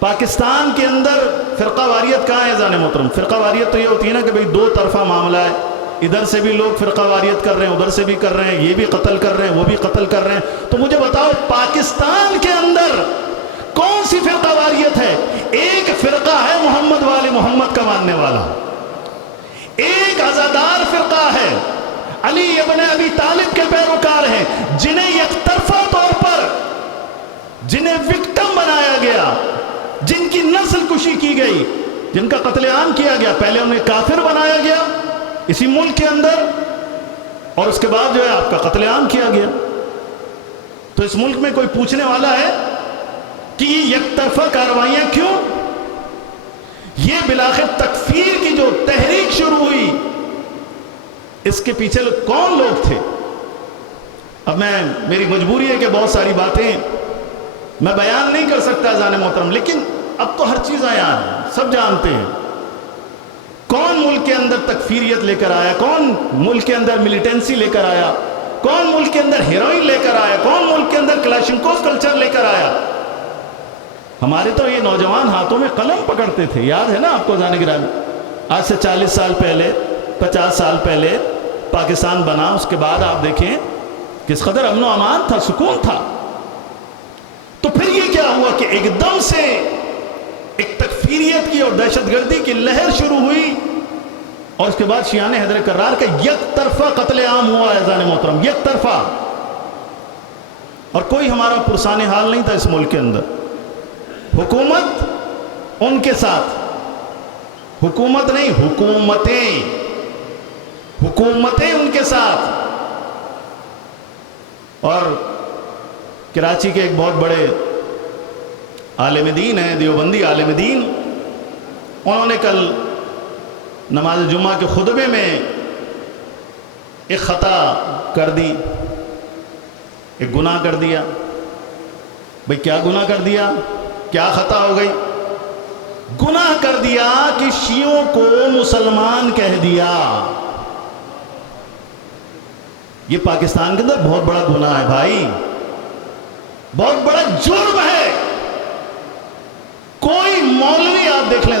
پاکستان کے اندر فرقہ واریت کہاں ہے اذان محترم؟ فرقہ واریت تو یہ ہوتی ہے نا کہ بھئی دو طرفہ معاملہ ہے، ادھر سے بھی لوگ فرقہ واریت کر رہے ہیں، ادھر سے بھی کر رہے ہیں، یہ بھی قتل کر رہے ہیں، وہ بھی قتل کر رہے ہیں۔ تو مجھے بتاؤ پاکستان کے اندر کون سی فرقہ واریت ہے؟ ایک فرقہ ہے محمد والے محمد کا ماننے والا، ایک عزادار فرقہ ہے، علی ابن ابی طالب کے پیروکار ہیں، جنہیں یک طرفہ طور پر، جنہیں وکٹم بنایا گیا، جن کی نسل کشی کی گئی، جن کا قتل عام کیا گیا، پہلے انہیں کافر بنایا گیا اسی ملک کے اندر، اور اس کے بعد جو ہے آپ کا قتل عام کیا گیا۔ تو اس ملک میں کوئی پوچھنے والا ہے کہ یہ یک طرفہ کارروائیاں کیوں؟ یہ بالآخر تکفیر کی جو تحریک شروع ہوئی، اس کے پیچھے کون لوگ تھے؟ اب میری مجبوری ہے کہ بہت ساری باتیں میں بیان نہیں کر سکتا اذان محترم، لیکن اب تو ہر چیز آیا ہے، سب جانتے ہیں کون ملک کے اندر تکفیریت لے کر آیا، کون ملک کے اندر ملیٹنسی لے کر آیا، کون ملک کے اندر ہیروئن لے کر آیا، کون ملک کے اندر کلاشنکوف کلچر لے کر آیا۔ ہمارے تو یہ نوجوان ہاتھوں میں قلم پکڑتے تھے، یاد ہے نا آپ کو اذان گرامی؟ آج سے 40 سال پہلے، 50 سال پہلے پاکستان بنا، اس کے بعد آپ دیکھیں کس قدر امن و امان تھا، سکون تھا۔ تو پھر یہ کیا ہوا کہ ایک دم سے ایک تکفیریت کی اور دہشت گردی کی لہر شروع ہوئی، اور اس کے بعد شیعان حیدر کرار کا یک طرفہ قتل عام ہوا ہے اذان محترم، یک طرفہ، اور کوئی ہمارا پرسان حال نہیں تھا اس ملک کے اندر۔ حکومت ان کے ساتھ، حکومت نہیں، حکومتیں ان کے ساتھ۔ اور کراچی کے ایک بہت بڑے عالم دین ہیں، دیوبندی عالم دین، انہوں نے کل نماز جمعہ کے خطبے میں ایک خطا کر دی، ایک گناہ کر دیا۔ بھئی کیا گناہ کر دیا؟ کیا خطا ہو گئی؟ گناہ کر دیا کہ شیعوں کو مسلمان کہہ دیا۔ یہ پاکستان کے اندر بہت بڑا گناہ ہے بھائی، بہت بڑا جرم ہے۔ کوئی مولوی آپ دیکھ لیں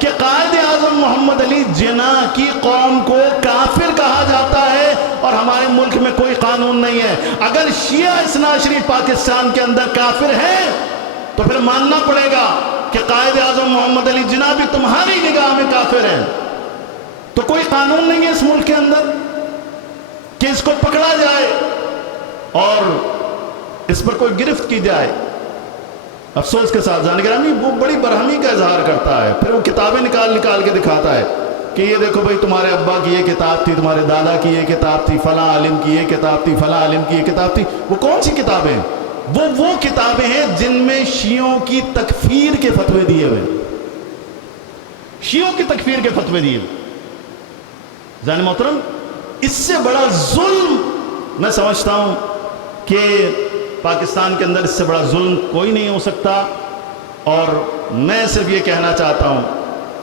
کہ قائد اعظم محمد علی جناح کی قوم کو کافر کہا جاتا ہے اور ہمارے ملک میں کوئی قانون نہیں ہے. اگر شیعہ اثنا عشری پاکستان کے اندر کافر ہیں تو پھر ماننا پڑے گا کہ قائد اعظم محمد علی جناح بھی تمہاری نگاہ میں کافر ہیں. تو کوئی قانون نہیں ہے اس ملک کے اندر کہ اس کو پکڑا جائے اور اس پر کوئی گرفت کی جائے. افسوس کے ساتھ جان گرامی وہ بڑی برہمی کا اظہار کرتا ہے، پھر وہ کتابیں نکال کے دکھاتا ہے کہ یہ دیکھو بھائی تمہارے ابا کی یہ کتاب تھی، تمہارے دادا کی یہ کتاب تھی، فلاں عالم کی یہ کتاب تھی، فلاں عالم کی یہ کتاب تھی. وہ کون سی کتابیں ہیں؟ وہ کتابیں ہیں جن میں شیعوں کی تکفیر کے فتوے دیے ہوئے، شیعوں کی تکفیر کے فتوے دیے ہوئے. جان محترم اس سے بڑا ظلم میں سمجھتا ہوں کہ پاکستان کے اندر اس سے بڑا ظلم کوئی نہیں ہو سکتا. اور میں صرف یہ کہنا چاہتا ہوں،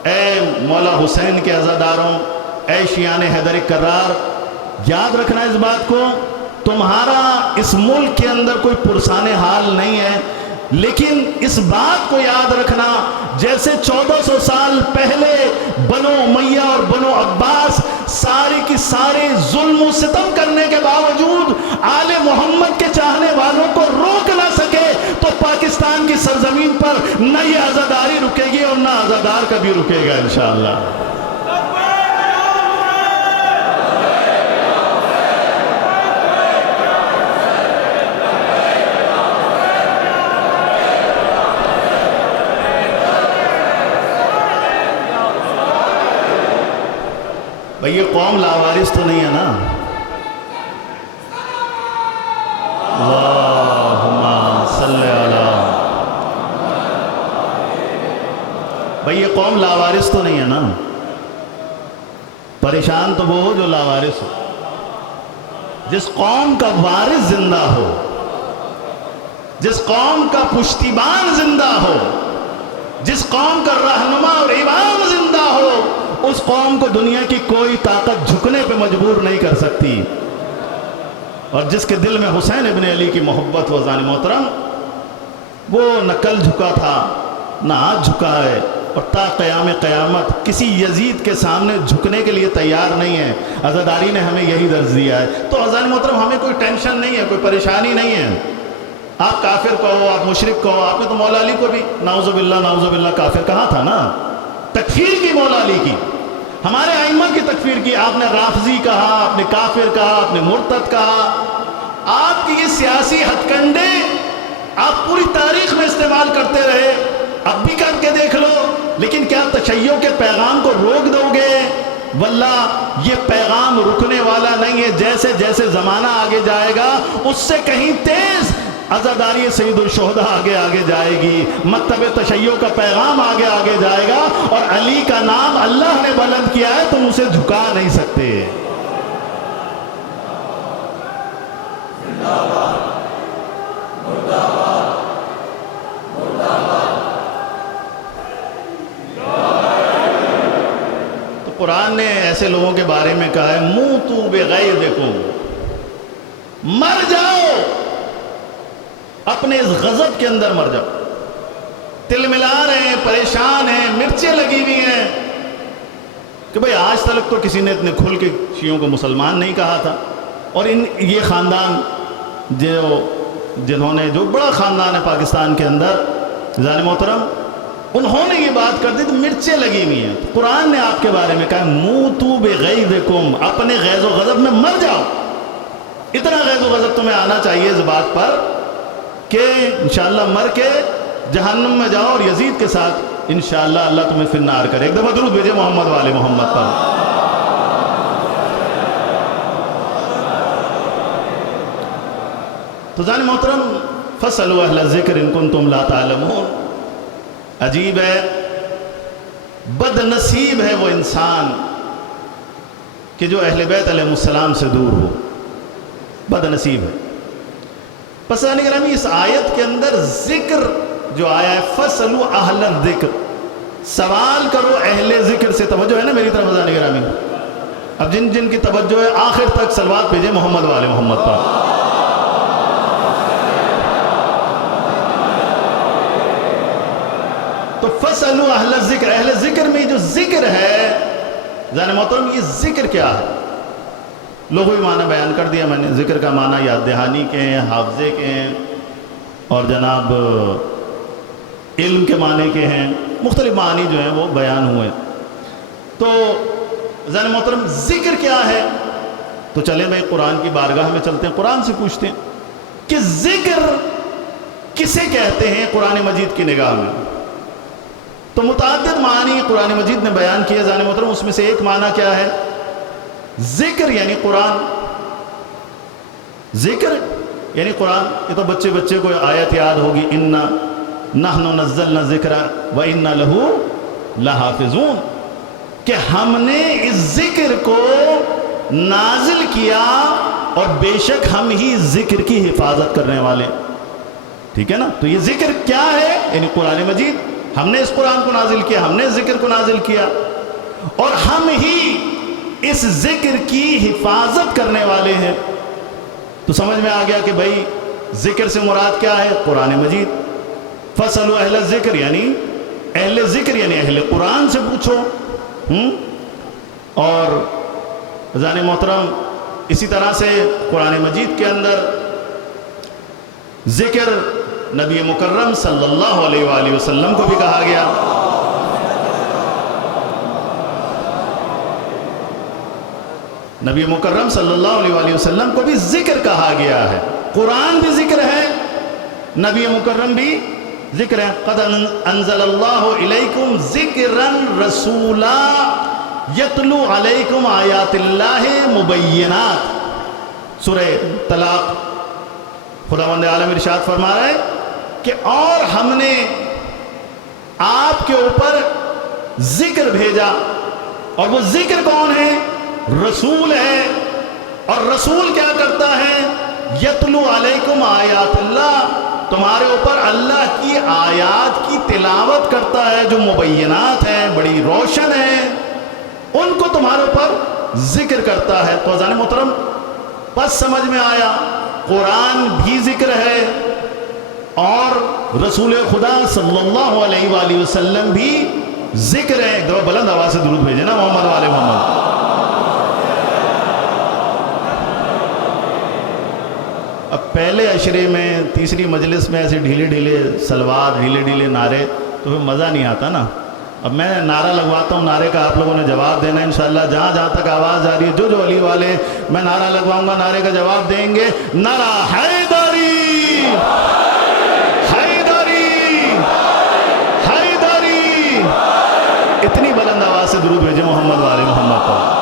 اے مولا حسین کے عزاداروں، اے شیعان حیدر کرار، یاد رکھنا اس بات کو، تمہارا اس ملک کے اندر کوئی پرسان حال نہیں ہے، لیکن اس بات کو یاد رکھنا جیسے 1400 سال پہلے بنو امیہ اور بنو عباس ساری کی ساری ظلم و ستم کرنے کے باوجود آل محمد کے چاہنے والوں کو روک نہ سکے، تو پاکستان کی سرزمین پر نہ یہ عزاداری رکے گی اور نہ عزادار کبھی رکے گا انشاءاللہ. بھئی یہ قوم لاوارث تو نہیں ہے نا؟ اللہم صلی اللہ. بھئی یہ قوم لاوارث تو نہیں ہے نا؟ پریشان تو وہ ہو جو لاوارث ہو. جس قوم کا وارث زندہ ہو، جس قوم کا پشتیبان زندہ ہو، جس قوم کا رہنما اور امام زندہ ہو، اس قوم کو دنیا کی کوئی طاقت جھکنے پہ مجبور نہیں کر سکتی. اور جس کے دل میں حسین ابن علی کی محبت و زان محترم، وہ نہ کل جھکا تھا نہ آج جھکا ہے، اور تا قیام قیامت کسی یزید کے سامنے جھکنے کے لیے تیار نہیں ہے. عزاداری نے ہمیں یہی درس دیا ہے. تو عزیزان محترم ہمیں کوئی ٹینشن نہیں ہے، کوئی پریشانی نہیں ہے. آپ کافر کہو، آپ مشرک کہو، آپ نے تو مولا علی کو بھی نعوذ باللہ کافر کہا تھا نا. تکفیر کی مولا علی کی، ہمارے ائمہ کی تکفیر کی. آپ نے رافضی کہا، آپ نے کافر کہا، آپ نے مرتد کہا. آپ کی یہ سیاسی ہتھ کنڈے آپ پوری تاریخ میں استعمال کرتے رہے، اب بھی کر کے دیکھ لو. لیکن کیا تشیع کے پیغام کو روک دو گے؟ واللہ یہ پیغام رکنے والا نہیں ہے. جیسے جیسے زمانہ آگے جائے گا اس سے کہیں تیز عزاداری سید الشہداء آگے جائے گی، مکتب تشیع کا پیغام آگے جائے گا، اور علی کا نام اللہ نے بلند کیا ہے، تم اسے جھکا نہیں سکتے. تو قرآن نے ایسے لوگوں کے بارے میں کہا ہے موتوا بغیظکم، مر جاؤ اپنے اس غضب کے اندر، مر جاؤ. تل ملا رہے ہیں، پریشان ہیں، مرچیں لگی ہوئی ہیں کہ بھئی آج تک تو کسی نے اتنے کھل کے شیعوں کو مسلمان نہیں کہا تھا. اور یہ خاندان جنہوں نے جو بڑا خاندان ہے پاکستان کے اندر ذان محترم، انہوں نے یہ بات کر دی تو مرچیں لگی ہوئی ہیں. قرآن نے آپ کے بارے میں کہا موتوا بغیظکم، اپنے غیظ و غضب میں مر جاؤ. اتنا غیظ و غضب تمہیں آنا چاہیے اس بات پر کہ انشاءاللہ مر کے جہنم میں جاؤ اور یزید کے ساتھ انشاءاللہ اللہ تمہیں فی النار کرے. ایک دفعہ درود بھیجے محمد والے محمد پر. تو جان محترم فاسألوا اہل الذکر ان کنتم لا تعلمون. عجیب ہے، بد نصیب ہے وہ انسان کہ جو اہل بیت علیہ السلام سے دور ہو. بد نصیب ہے. پس گرامی اس آیت کے اندر ذکر جو آیا ہے فاسألوا اہل الذکر، سوال کرو اہل ذکر سے. توجہ ہے نا میری طرف بزانی گرامی؟ اب جن جن کی توجہ ہے آخر تک صلوات بھیجیں محمد والے محمد پر. تو فَاسْأَلُوا أَهْلَ الذِّكْرِ، اہل ذکر میں جو ذکر ہے، ذہن محترم یہ ذکر کیا ہے؟ لوگوں ہی معنی بیان کر دیا میں نے. ذکر کا معنی یاد دہانی کے ہیں، حافظے کے ہیں، اور جناب علم کے معنی کے ہیں، مختلف معنی جو ہیں وہ بیان ہوئے. تو ذہن محترم ذکر کیا ہے؟ تو چلیں بھائی قرآن کی بارگاہ میں چلتے ہیں، قرآن سے پوچھتے ہیں کہ ذکر کسے کہتے ہیں قرآن مجید کی نگاہ میں. تو متعدد معنی قرآن مجید نے بیان کیے ذہن محترم. اس میں سے ایک معنی کیا ہے؟ ذکر یعنی قرآن. ذکر یعنی قرآن. یہ تو بچے کو آیت یاد ہوگی، اِنَّا نَحْنُ نَزَّلْنَا الذِّكْرَ وَإِنَّا لَهُ لَحَافِظُونَ، کہ ہم نے اس ذکر کو نازل کیا اور بے شک ہم ہی ذکر کی حفاظت کرنے والے. ٹھیک ہے نا؟ تو یہ ذکر کیا ہے؟ یعنی قرآن مجید. ہم نے اس قرآن کو نازل کیا، ہم نے ذکر کو نازل کیا، اور ہم ہی اس ذکر کی حفاظت کرنے والے ہیں. تو سمجھ میں آ گیا کہ بھائی ذکر سے مراد کیا ہے؟ قرآن مجید. فَاسْأَلُوا أَهْلَ الذِّكْرِ یعنی اہل ذکر یعنی اہل قرآن سے پوچھو. اور ذہن محترم اسی طرح سے قرآن مجید کے اندر ذکر نبی مکرم صلی اللہ علیہ وآلہ وسلم کو بھی کہا گیا. نبی مکرم صلی اللہ علیہ وآلہ وسلم کو بھی ذکر کہا گیا ہے. قرآن بھی ذکر ہے، نبی مکرم بھی ذکر ہے. قد انزل اللہ علیکم ذکرا رسولا یتلو علیکم آیات اللہ مبینات. سورہ طلاق خداوند عالم ارشاد فرما رہا ہے کہ اور ہم نے آپ کے اوپر ذکر بھیجا. اور وہ ذکر کون ہے؟ رسول ہے. اور رسول کیا کرتا ہے؟ یتلو علیکم آیات اللہ، تمہارے اوپر اللہ کی آیات کی تلاوت کرتا ہے جو مبینات ہیں، بڑی روشن ہیں، ان کو تمہارے اوپر ذکر کرتا ہے. تو اذان محترم بس سمجھ میں آیا قرآن بھی ذکر ہے اور رسول خدا صلی اللہ علیہ وآلہ وسلم بھی ذکر ہے. ایک دفعہ بلند آواز سے درود بھیجیں نا محمد والے محمد. اب پہلے عشرے میں تیسری مجلس میں ایسے ڈھیلے سلوات ڈھیلے نعرے تو پھر مزہ نہیں آتا نا. اب میں نعرہ لگواتا ہوں، نعرے کا آپ لوگوں نے جواب دینا ہے انشاءاللہ. جہاں تک آواز آ رہی ہے جو علی والے میں نعرہ لگواؤں گا نعرے کا جواب دیں گے. نعرہ حیدری حیدری حیدری. اتنی بلند آواز سے درود بھیجیں محمد والے محمد پر.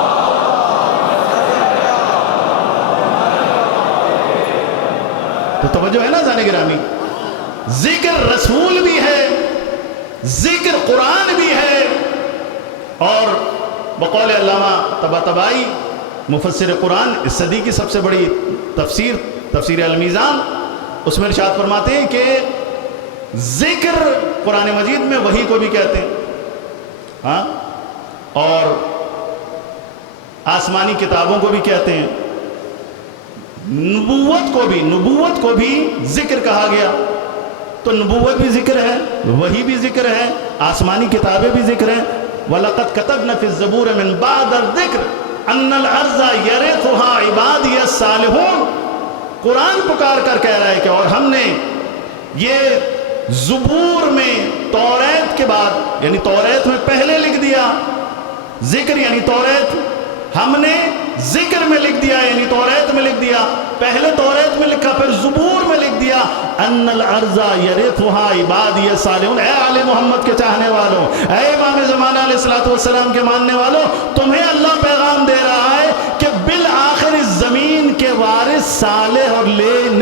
تو توجہ ہے نا ذہن گرامی. ذکر رسول بھی ہے، ذکر قرآن بھی ہے. اور بقول علامہ طباطبائی مفسر قرآن اس صدی کی سب سے بڑی تفسیر المیزان، اس میں ارشاد فرماتے ہیں کہ ذکر قرآن مجید میں وحی کو بھی کہتے ہیں، ہاں، اور آسمانی کتابوں کو بھی کہتے ہیں. نبوت کو بھی ذکر کہا گیا. تو نبوت بھی ذکر ہے، وحی بھی ذکر ہے، آسمانی کتابیں بھی ذکر ہیں. وَلَقَدْ كَتَبْنَا فِي الزَّبُورِ مِن بَعْدِ الذِّكْرِ أَنَّ الْأَرْضَ يَرِثُهَا عِبَادِيَ الصَّالِحُونَ. قرآن پکار کر کہہ رہا ہے کہ اور ہم نے یہ زبور میں توریت کے بعد یعنی توریت میں پہلے لکھ دیا. ذکر یعنی توریت ہم نے ذکر میں لکھ دیا یعنی توریت میں لکھ دیا. پہلے توریت میں لکھا پھر زبور میں لکھ دیا. ان الارض یرثها عبادی الصالحون. اے آل محمد کے چاہنے والوں، اے امام زمانہ علیہ الصلوۃ والسلام کے ماننے والوں، تمہیں اللہ پیغام دے رہا ہے کہ بالآخر اس زمین کے وارث صالح اور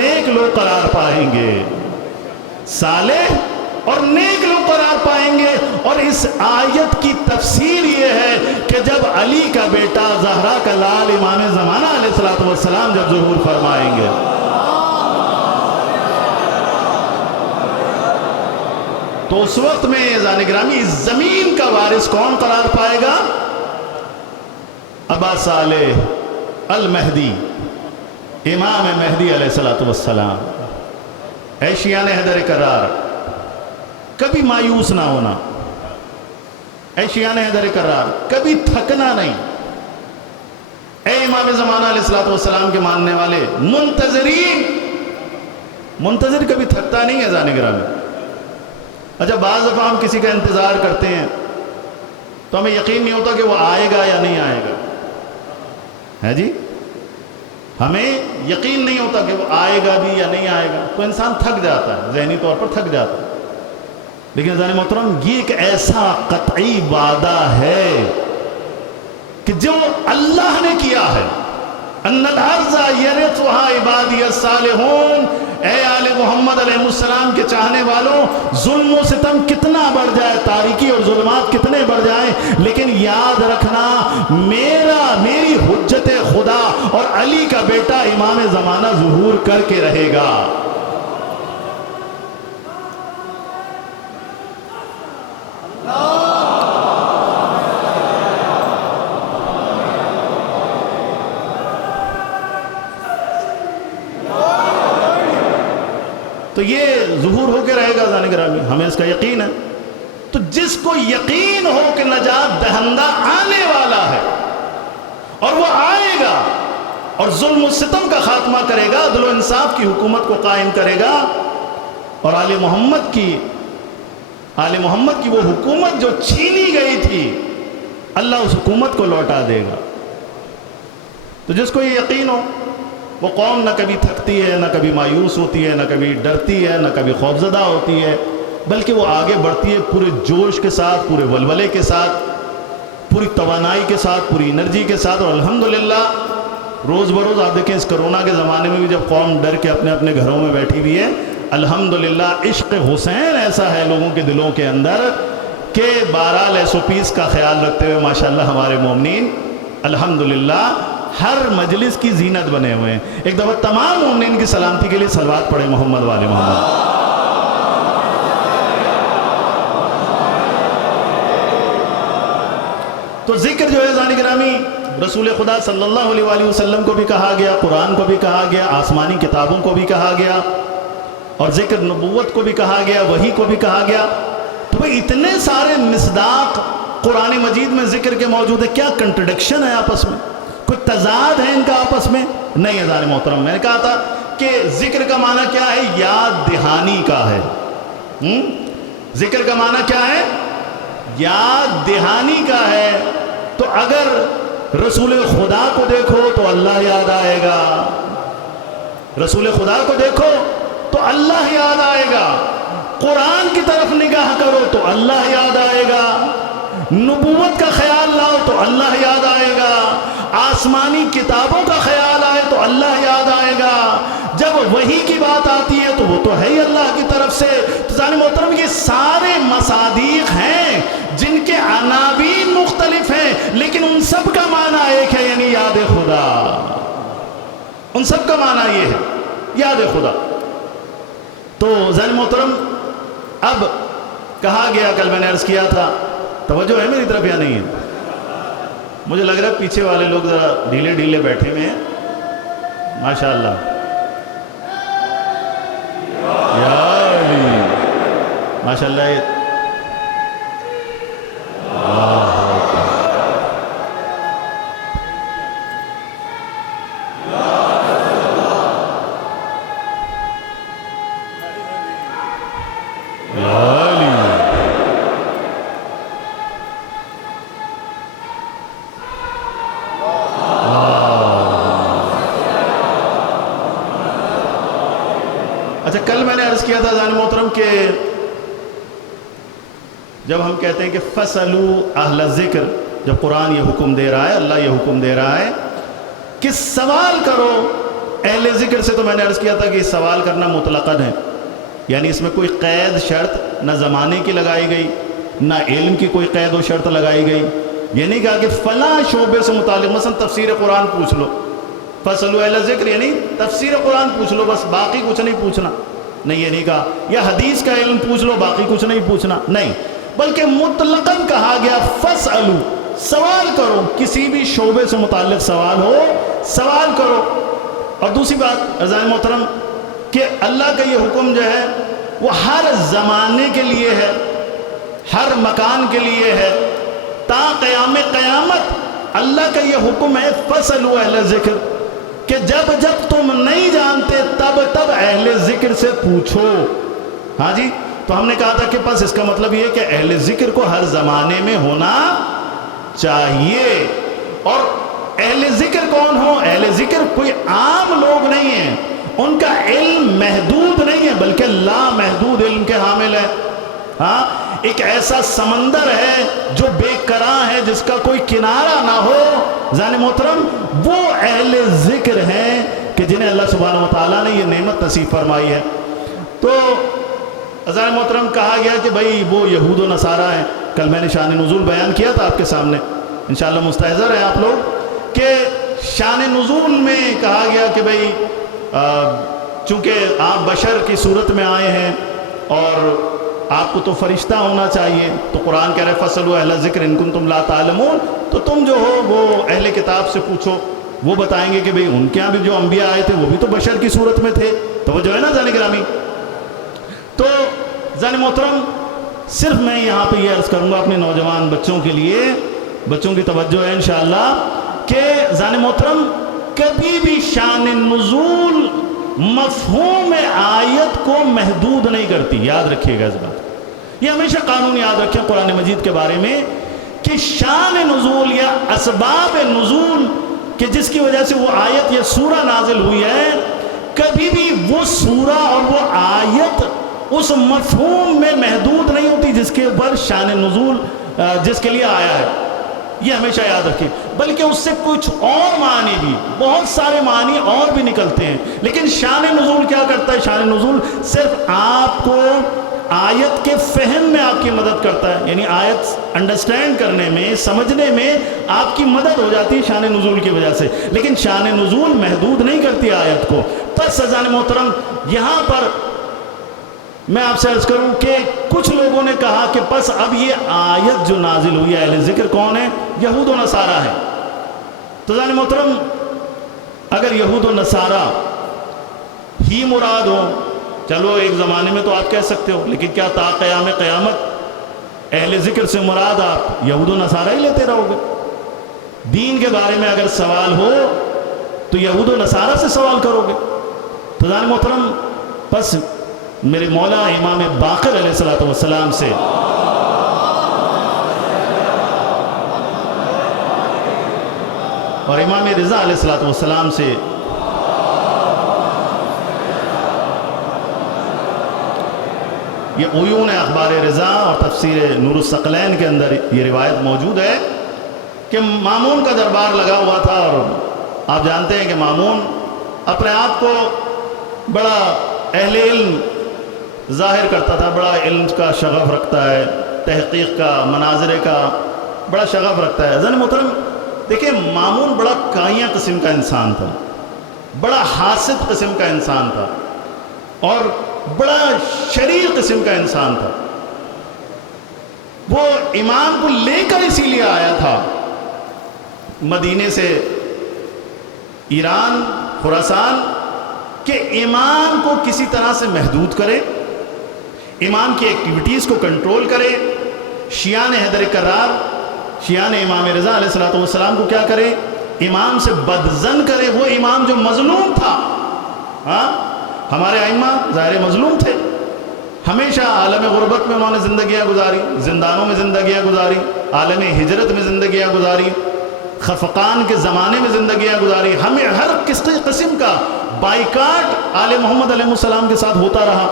نیک لوگ قرار پائیں گے. صالح اور نیک لوگ قرار پائیں گے. اور اس آیت کی تفسیر یہ ہے کہ جب علی کا بیٹا زہرا کا لال امام زمانہ علیہ الصلوۃ والسلام جب ظہور فرمائیں گے تو اس وقت میں ذہن گرامی اس زمین کا وارث کون قرار پائے گا؟ ابا صالح المہدی، امام مہدی علیہ الصلوۃ والسلام. اے شیعان حیدر کرار، کبھی مایوس نہ ہونا. اے شیعان حیدر کرار، کبھی تھکنا نہیں۔ اے امام زمانہ علیہ الصلوۃ والسلام کے ماننے والے منتظرین، منتظر کبھی تھکتا نہیں ہے اذان گرامی۔ اچھا بعض دفعہ ہم کسی کا انتظار کرتے ہیں تو ہمیں یقین نہیں ہوتا کہ وہ آئے گا یا نہیں آئے گا، ہے جی، ہمیں یقین نہیں ہوتا کہ وہ آئے گا بھی یا نہیں آئے گا، تو انسان تھک جاتا ہے، ذہنی طور پر تھک جاتا ہے۔ لیکن عزیزان محترم، یہ ایک ایسا قطعی وعدہ ہے کہ جو اللہ نے کیا ہے، ان الارض یرثها عبادی الصالحون۔ اے آل محمد علیہ السلام کے چاہنے والوں، ظلم و ستم کتنا بڑھ جائے، تاریکی اور ظلمات کتنے بڑھ جائیں، لیکن یاد رکھنا میری حجت خدا اور علی کا بیٹا امام زمانہ ظہور کر کے رہے گا۔ تو یہ ظہور ہو کے رہے گا عزیزان گرامی، ہمیں اس کا یقین ہے۔ تو جس کو یقین ہو کہ نجات دہندہ آنے والا ہے اور وہ آئے گا اور ظلم و ستم کا خاتمہ کرے گا، عدل و انصاف کی حکومت کو قائم کرے گا، اور آل محمد کی وہ حکومت جو چھینی گئی تھی، اللہ اس حکومت کو لوٹا دے گا۔ تو جس کو یہ یقین ہو، وہ قوم نہ کبھی تھکتی ہے، نہ کبھی مایوس ہوتی ہے، نہ کبھی ڈرتی ہے، نہ کبھی خوفزدہ ہوتی ہے، بلکہ وہ آگے بڑھتی ہے پورے جوش کے ساتھ، پورے ولولے کے ساتھ، پوری توانائی کے ساتھ، پوری انرجی کے ساتھ۔ اور الحمدللہ روز بروز آپ دیکھیں اس کرونا کے زمانے میں بھی جب قوم ڈر کے اپنے اپنے گھروں میں بیٹھی ہوئی ہے، الحمدللہ عشق حسین ایسا ہے لوگوں کے دلوں کے اندر کہ بہرحال 120 کا خیال رکھتے ہوئے ماشاءاللہ ہمارے مومنین الحمدللہ ہر مجلس کی زینت بنے ہوئے ہیں۔ ایک دفعہ تمام مومنین کی سلامتی کے لیے صلوات پڑھیں محمد والے محمد۔ تو ذکر جو ہے عزیزان گرامی، رسول خدا صلی اللہ علیہ وآلہ وسلم کو بھی کہا گیا، قرآن کو بھی کہا گیا، آسمانی کتابوں کو بھی کہا گیا، اور ذکر نبوت کو بھی کہا گیا، وحی کو بھی کہا گیا۔ تو بھئی اتنے سارے مصداق قرآن مجید میں ذکر کے موجود ہے، کیا کنٹرڈکشن ہے آپس میں؟ کوئی تضاد ہے ان کا آپس میں؟ نہیں عزیزان محترم، میں نے کہا تھا کہ ذکر کا معنی کیا ہے؟ یاد دہانی کا ہے۔ ذکر کا معنی کیا ہے؟ یاد دہانی کا ہے۔ تو اگر رسول خدا کو دیکھو تو اللہ یاد آئے گا، رسول خدا کو دیکھو تو اللہ یاد آئے گا، قرآن کی طرف نگاہ کرو تو اللہ یاد آئے گا، نبوت کا خیال لاؤ تو اللہ یاد آئے گا، آسمانی کتابوں کا خیال آئے تو اللہ یاد آئے گا، جب وحی کی بات آتی ہے تو وہ تو ہے ہی اللہ کی طرف سے۔ تو عزیزان محترم، یہ سارے مصادیق ہیں جن کے عناوین مختلف ہیں، لیکن ان سب کا معنی ایک ہے، یعنی یاد خدا۔ ان سب کا معنی یہ ہے، یاد خدا۔ تو عزیزان محترم، اب کہا گیا، کل میں نے عرض کیا تھا، توجہ ہے میری طرف یا نہیں ہے؟ مجھے لگ رہا ہے پیچھے والے لوگ ذرا ڈھیلے ڈھیلے بیٹھے ہوئے ہیں، ماشاءاللہ۔ ماشاءاللہ اچھا، کل میں نے عرض کیا تھا عزیزان محترم کہ جب ہم کہتے ہیں کہ فَاسْأَلُوا اہل ذکر، جب قرآن یہ حکم دے رہا ہے، اللہ یہ حکم دے رہا ہے کہ سوال کرو اہل ذکر سے، تو میں نے عرض کیا تھا کہ سوال کرنا مطلقاً ہے، یعنی اس میں کوئی قید شرط نہ زمانے کی لگائی گئی، نہ علم کی کوئی قید و شرط لگائی گئی۔ یہ نہیں کہا کہ فلاں شعبے سے متعلق مثلا تفسیر قرآن پوچھ لو، فَاسْأَلُوا اہل ذکر یعنی تفسیر قرآن پوچھ لو، بس باقی کچھ نہیں پوچھنا، نہیں یہ نہیں کہا، یا حدیث کا علم پوچھ لو، باقی کچھ نہیں پوچھنا، نہیں، بلکہ مطلقاً کہا گیا فَاسْأَلُوا، سوال کرو، کسی بھی شعبے سے متعلق سوال ہو، سوال کرو۔ اور دوسری بات عزیزان محترم کہ اللہ کا یہ حکم جو ہے وہ ہر زمانے کے لیے ہے، ہر مکان کے لیے ہے، تا قیام قیامت اللہ کا یہ حکم ہے فَاسْأَلُوا اہل ذکر، کہ جب جب تم نہیں جانتے تب تب اہل ذکر سے پوچھو. ہاں جی، تو ہم نے کہا تھا کہ پس اس کا مطلب یہ کہ اہل ذکر کو ہر زمانے میں ہونا چاہیے. اور اہل ذکر کون ہو؟ اہل ذکر کوئی عام لوگ نہیں ہیں، ان کا علم محدود نہیں ہے بلکہ لامحدود علم کے حامل ہے. ہاں، ایک ایسا سمندر ہے جو بے کراں ہے، جس کا کوئی کنارہ نہ ہو. ذہن محترم، وہ اہل ذکر ہیں کہ جنہیں اللہ سبحانہ و تعالیٰ نے یہ نعمت نصیب فرمائی ہے. تو ذہن محترم کہا گیا کہ بھائی وہ یہود و نصارہ ہیں. کل میں نے شان نزول بیان کیا تھا آپ کے سامنے، انشاءاللہ مستحضر ہیں آپ لوگ، کہ شان نزول میں کہا گیا کہ بھائی چونکہ آپ بشر کی صورت میں آئے ہیں اور آپ کو تو فرشتہ ہونا چاہیے، تو قرآن کہہ رہے فَاسْأَلُوا اہل ذکر اِن کُنتُمْ لَا تَعْلَمُونَ، تو تم جو ہو وہ اہل کتاب سے پوچھو، وہ بتائیں گے کہ بھئی ان کے یہاں بھی جو انبیاء آئے تھے وہ بھی تو بشر کی صورت میں تھے. تو وہ جو ہے نا ذہن گرامی. تو ذہن محترم، صرف میں یہاں پہ یہ عرض کروں گا اپنے نوجوان بچوں کے لیے، بچوں کی توجہ ہے انشاءاللہ، کہ ذہن محترم کبھی بھی شان نزول مفہوم آیت کو محدود نہیں کرتی. یاد رکھیے گا اس بات، یہ ہمیشہ قانون یاد رکھیں قرآن مجید کے بارے میں، کہ شان نزول یا اسباب نزول کہ جس کی وجہ سے وہ آیت یا سورہ نازل ہوئی ہے، کبھی بھی وہ سورہ اور وہ آیت اس مفہوم میں محدود نہیں ہوتی جس کے اوپر شان نزول جس کے لیے آیا ہے. یہ ہمیشہ یاد رکھیں، بلکہ اس سے کچھ اور معنی بھی، بہت سارے معنی اور بھی نکلتے ہیں. لیکن شان نزول کیا کرتا ہے؟ شان نزول صرف آپ کو آیت کے فہم میں آپ کی مدد کرتا ہے، یعنی آیت انڈرسٹینڈ کرنے میں، سمجھنے میں آپ کی مدد ہو جاتی ہے شان نزول کی وجہ سے. لیکن شان نزول محدود نہیں کرتی آیت کو. پس عزیزان محترم، یہاں پر میں آپ سے عرض کروں کہ کچھ لوگوں نے کہا کہ پس اب یہ آیت جو نازل ہوئی ہے اہل ذکر کون ہے؟ یہود و نصارہ ہے. تو عزیزان محترم، اگر یہود و نصارہ ہی مراد ہو، چلو ایک زمانے میں تو آپ کہہ سکتے ہو، لیکن کیا تا قیام قیامت اہل ذکر سے مراد آپ یہود و نصارہ ہی لیتے رہو گے؟ دین کے بارے میں اگر سوال ہو تو یہود و نصارہ سے سوال کرو گے. تو عزیزان محترم، پس میرے مولا امام باقر علیہ السلام سے اور امام رضا علیہ السلام سے یہ عیون اخبار رضا اور تفسیر نور الثقلین کے اندر یہ روایت موجود ہے کہ مامون کا دربار لگا ہوا تھا، اور آپ جانتے ہیں کہ مامون اپنے آپ کو بڑا اہل علم ظاہر کرتا تھا، بڑا علم کا شغف رکھتا ہے، تحقیق کا، مناظرے کا بڑا شغف رکھتا ہے. ذہن محترم دیکھیں، مامون بڑا کائیاں قسم کا انسان تھا، بڑا حاسد قسم کا انسان تھا، اور بڑا شریر قسم کا انسان تھا. وہ امام کو لے کر اسی لیے آیا تھا مدینے سے ایران، خراسان، کہ امام کو کسی طرح سے محدود کرے، امام کی ایکٹیویٹیز کو کنٹرول کرے. شیعان حیدر کرار، شیعان امام رضا علیہ السلام کو کیا کرے؟ امام سے بدظن کرے. وہ امام جو مظلوم تھا، ہاں ہمارے ائمہ ظاہر مظلوم تھے، ہمیشہ عالم غربت میں انہوں نے زندگیاں گزاری، زندانوں میں زندگیاں گزاری، عالم ہجرت میں زندگیاں گزاری، خفقان کے زمانے میں زندگیاں گزاری. ہمیں ہر قسم کا بائیکاٹ آل محمد علیہ السلام کے ساتھ ہوتا رہا.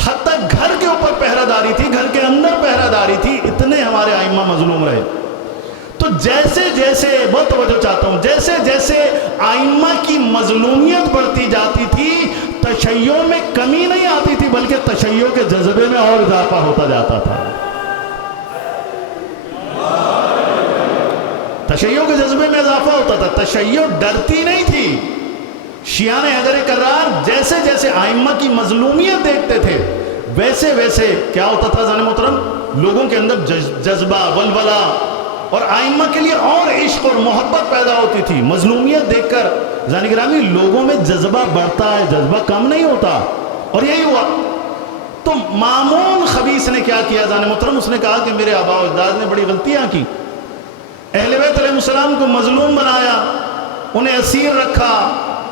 حتیٰ گھر کے اوپر پہرہ داری تھی، گھر کے اندر پہرہ داری تھی، اتنے ہمارے ائمہ مظلوم رہے. تو جیسے جیسے، بہت توجہ چاہتا ہوں، جیسے جیسے ائمہ کی مظلومیت بڑھتی جاتی تھی، تشیع میں کمی نہیں آتی تھی بلکہ تشیع کے جذبے میں اور اضافہ ہوتا جاتا تھا. تشیع کے جذبے میں اضافہ ہوتا تھا، تشیع ڈرتی نہیں تھی. شیعان حیدر کرار جیسے جیسے ائمہ کی مظلومیت دیکھتے تھے، ویسے ویسے کیا ہوتا تھا ذہن محترم؟ لوگوں کے اندر جذبہ، ولولہ اور ائمہ کے لیے اور عشق اور محبت پیدا ہوتی تھی. مظلومیت دیکھ کر ذہن گرامی لوگوں میں جذبہ بڑھتا ہے، جذبہ کم نہیں ہوتا. اور یہی ہوا. تو مامون خبیث نے کیا کیا زان محترم؟ اس نے کہا کہ میرے آباء و اجداد نے بڑی غلطیاں کی، اہل بیت علیہ السلام کو مظلوم بنایا، انہیں اسیر رکھا،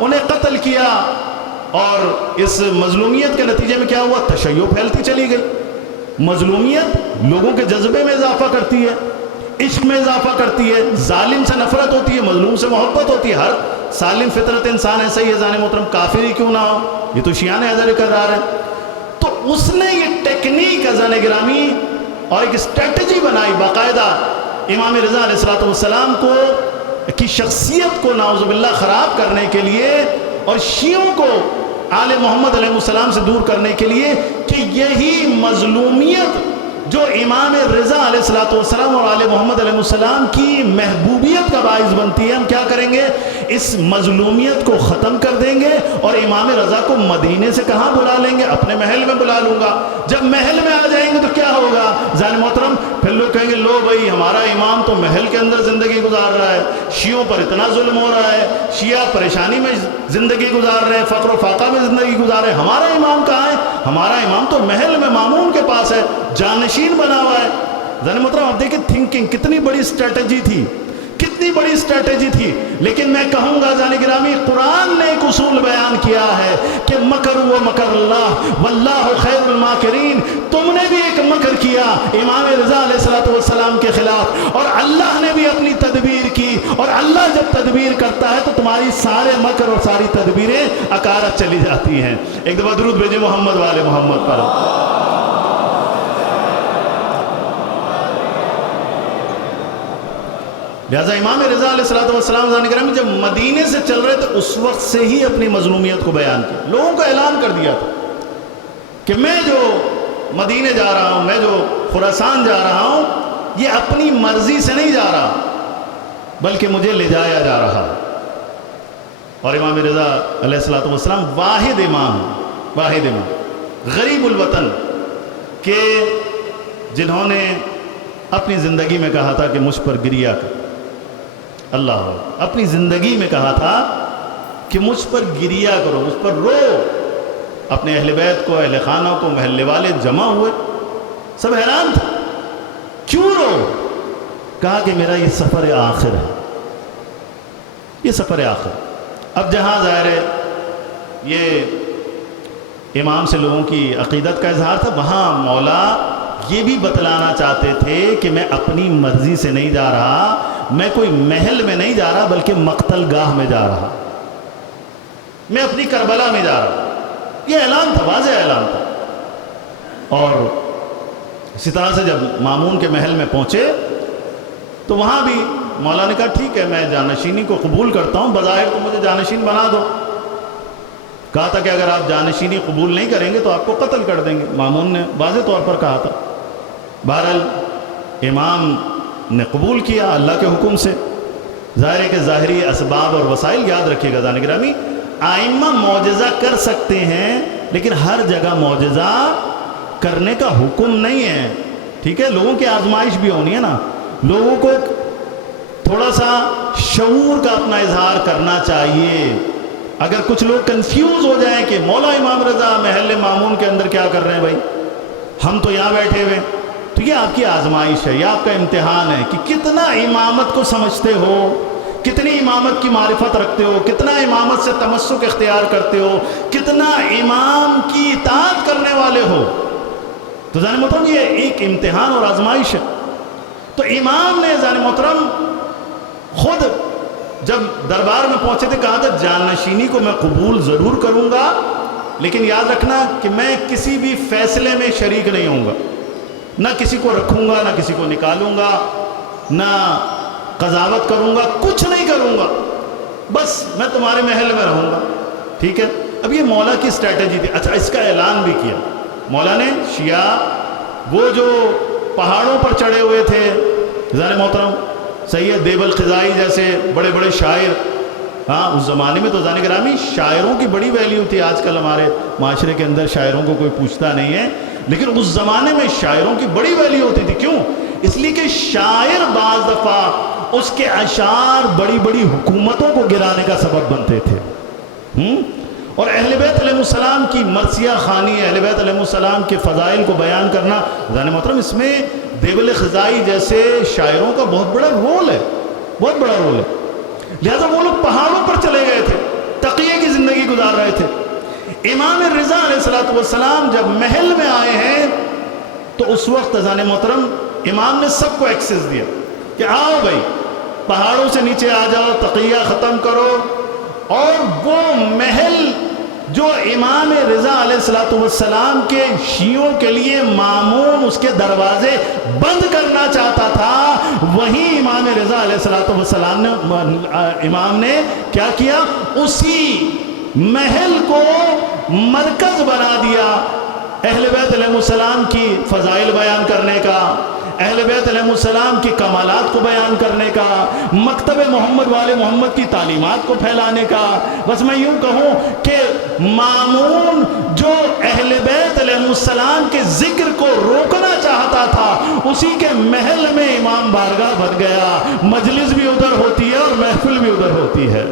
انہیں قتل کیا، اور اس مظلومیت کے نتیجے میں کیا ہوا؟ تشیع پھیلتی چلی گئی۔ مظلومیت لوگوں کے جذبے میں اضافہ کرتی ہے، عشق میں اضافہ کرتی ہے، ظالم سے نفرت ہوتی ہے، مظلوم سے محبت ہوتی ہے۔ ہر سالم فطرت انسان ایسا ہی ہے زان محترم، کافر ہی کیوں نہ ہو، یہ تو شیعہ نے حضر کر رہا ہے۔ تو اس نے یہ ٹیکنیک ازان گرامی اور ایک اسٹریٹجی بنائی باقاعدہ امام رضا علیہ السلام کو کی شخصیت کو نعوذ باللہ خراب کرنے کے لیے اور شیعوں کو آل محمد علیہ السلام سے دور کرنے کے لیے، کہ یہی مظلومیت جو امام رضا علیہ السلام اور آل محمد علیہ السلام کی محبوبیت کا باعث بنتی ہے، ہم کیا کریں گے؟ اس مظلومیت کو ختم کر دیں گے اور امام رضا کو مدینے سے کہاں بلا لیں گے؟ اپنے محل میں بلا لوں گا۔ جب محل میں آ جائیں گے تو کیا ہوگا زان محترم؟ پھر لوگ کہیں گے لو بھائی ہمارا امام تو محل کے اندر زندگی گزار رہا ہے، شیعوں پر اتنا ظلم ہو رہا ہے، شیعہ پریشانی میں زندگی گزار رہے ہیں، فقر و فاقہ میں زندگی گزار رہے ہیں، ہمارا امام کہاں ہے؟ ہمارا امام تو محل میں مامون کے پاس ہے، جانشین بنا ہوا ہے۔ زان محترم آپ دیکھیں تھنکنگ کتنی بڑی اسٹریٹجی تھی، کتنی بڑی اسٹریٹجی تھی۔ لیکن میں کہوں گا زان گرامی، قرآن نے ایک اصول بیان کیا ہے کہ مکر و مکر اللہ واللہ خیر الماکرین۔ تم نے بھی ایک مکر کیا امام رضا علیہ السلام کے خلاف، اور اللہ نے بھی اپنی تدبیر کی، اور اللہ جب تدبیر کرتا ہے تو تمہاری سارے مکر اور ساری تدبیریں اکارت چلی جاتی ہیں۔ ایک دفعہ درود بھیجیں محمد والے محمد پر۔ لہذا امام رضا علیہ السلام زان گرامی جب مدینے سے چل رہے تھے اس وقت سے ہی اپنی مظلومیت کو بیان کیا، لوگوں کو اعلان کر دیا تھا کہ میں جو مدینے جا رہا ہوں، میں جو خراسان جا رہا ہوں، یہ اپنی مرضی سے نہیں جا رہا بلکہ مجھے لے جایا جا رہا۔ اور امام رضا علیہ السلام واحد امام غریب الوطن کہ جنہوں نے اپنی زندگی میں کہا تھا کہ مجھ پر گریہ کر، اللہ اپنی زندگی میں کہا تھا کہ مجھ پر گریہ کرو، مجھ پر رو۔ اپنے اہل بیت کو، اہل خانہ کو، محلے والے جمع ہوئے، سب حیران تھے، کیوں رو؟ کہا کہ میرا یہ سفر آخر ہے، یہ سفر آخر۔ اب جہاں ظاہر ہے یہ امام سے لوگوں کی عقیدت کا اظہار تھا، وہاں مولا یہ بھی بتلانا چاہتے تھے کہ میں اپنی مرضی سے نہیں جا رہا، میں کوئی محل میں نہیں جا رہا بلکہ مقتل گاہ میں جا رہا، میں اپنی کربلا میں جا رہا۔ یہ اعلان تھا، واضح اعلان تھا۔ اور اسی طرح سے جب مامون کے محل میں پہنچے تو وہاں بھی مولا نے کہا ٹھیک ہے میں جانشینی کو قبول کرتا ہوں، بظاہر تو مجھے جانشین بنا دو۔ کہا تھا کہ اگر آپ جانشینی قبول نہیں کریں گے تو آپ کو قتل کر دیں گے، مامون نے واضح طور پر کہا تھا۔ بہرحال امام نے قبول کیا اللہ کے حکم سے۔ ظاہر ہے کہ ظاہری اسباب اور وسائل یاد رکھیے گا زان گرامی، آئمہ معجزہ کر سکتے ہیں لیکن ہر جگہ معجزہ کرنے کا حکم نہیں ہے، ٹھیک ہے؟ لوگوں کی آزمائش بھی ہونی ہے نا، لوگوں کو تھوڑا سا شعور کا اپنا اظہار کرنا چاہیے۔ اگر کچھ لوگ کنفیوز ہو جائیں کہ مولا امام رضا محل مامون کے اندر کیا کر رہے ہیں بھائی، ہم تو یہاں بیٹھے ہوئے، تو یہ آپ کی آزمائش ہے، یہ آپ کا امتحان ہے کہ کتنا امامت کو سمجھتے ہو، کتنی امامت کی معرفت رکھتے ہو، کتنا امامت سے تمسک اختیار کرتے ہو، کتنا امام کی اطاعت کرنے والے ہو۔ تو زان محترم یہ ایک امتحان اور آزمائش ہے۔ تو امام نے زان محترم خود جب دربار میں پہنچے تھے کہا تھا جانشینی کو میں قبول ضرور کروں گا لیکن یاد رکھنا کہ میں کسی بھی فیصلے میں شریک نہیں ہوں گا، نہ کسی کو رکھوں گا، نہ کسی کو نکالوں گا، نہ قضاوت کروں گا، کچھ نہیں کروں گا، بس میں تمہارے محل میں رہوں گا، ٹھیک ہے؟ اب یہ مولا کی اسٹریٹجی تھی۔ اچھا اس کا اعلان بھی کیا مولا نے، شیعہ وہ جو پہاڑوں پر چڑھے ہوئے تھے زان محترم سید دیب القضائی جیسے بڑے بڑے شاعر، ہاں اس زمانے میں تو زان گرامی شاعروں کی بڑی ویلیو تھی، آج کل ہمارے معاشرے کے اندر شاعروں کو کوئی پوچھتا نہیں ہے، لیکن اس زمانے میں شاعروں کی بڑی ویلیو ہوتی تھی۔ کیوں؟ اس لیے کہ شاعر بعض دفعہ اس کے اشعار بڑی بڑی حکومتوں کو گرانے کا سبب بنتے تھے، اور اہل بیت علیہ السلام کی مرثیہ خوانی، اہل بیت علیہ السلام کے فضائل کو بیان کرنا، ذہن محترم اس میں دیوبند خزائی جیسے شاعروں کا بہت بڑا رول ہے، بہت بڑا رول ہے۔ لہذا وہ لوگ پہاڑوں پر چلے گئے تھے، تقیے کی زندگی گزار رہے تھے۔ امام رضا علیہ السلام جب محل میں آئے ہیں تو اس وقت ذہن محترم امام نے سب کو ایکسس دیا کہ آؤ بھائی پہاڑوں سے نیچے آ جاؤ، تقیہ ختم کرو، اور وہ محل جو امام رضا علیہ السلام کے شیعوں کے لیے مامون اس کے دروازے بند کرنا چاہتا تھا، وہیں امام رضا علیہ السلام نے امام نے کیا کیا، اسی محل کو مرکز بنا دیا اہل بیت علیہ السلام کی فضائل بیان کرنے کا، اہل بیت علیہ السلام کی کمالات کو بیان کرنے کا، مکتب محمد والے محمد کی تعلیمات کو پھیلانے کا۔ بس میں یوں کہوں کہ مامون جو اہل بیت علیہ السلام کے ذکر کو روکنا چاہتا تھا، اسی کے محل میں امام بارگاہ بن گیا، مجلس بھی ادھر ہوتی ہے اور محفل بھی ادھر ہوتی ہے۔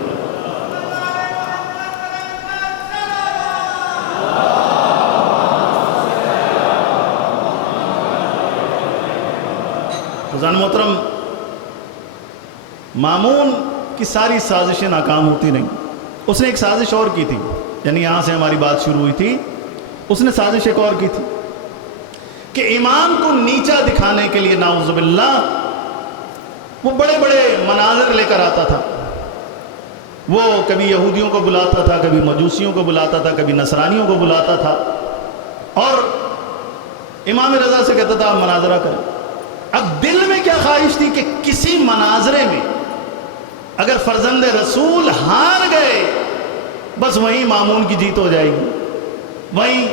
خزان محترم، مامون کی ساری سازشیں ناکام ہوتی نہیں۔ اس نے ایک سازش اور کی تھی، یعنی یہاں سے ہماری بات شروع ہوئی تھی، اس نے سازش ایک اور کی تھی کہ امام کو نیچا دکھانے کے لیے نعوذ باللہ وہ بڑے بڑے مناظر لے کر آتا تھا۔ وہ کبھی یہودیوں کو بلاتا تھا، کبھی مجوسیوں کو بلاتا تھا، کبھی نصرانیوں کو بلاتا تھا، اور امام رضا سے کہتا تھا آپ مناظرہ کریں۔ اب دل میں کیا خواہش تھی کہ کسی مناظرے میں اگر فرزند رسول ہار گئے بس وہیں مامون کی جیت ہو جائے گی، وہیں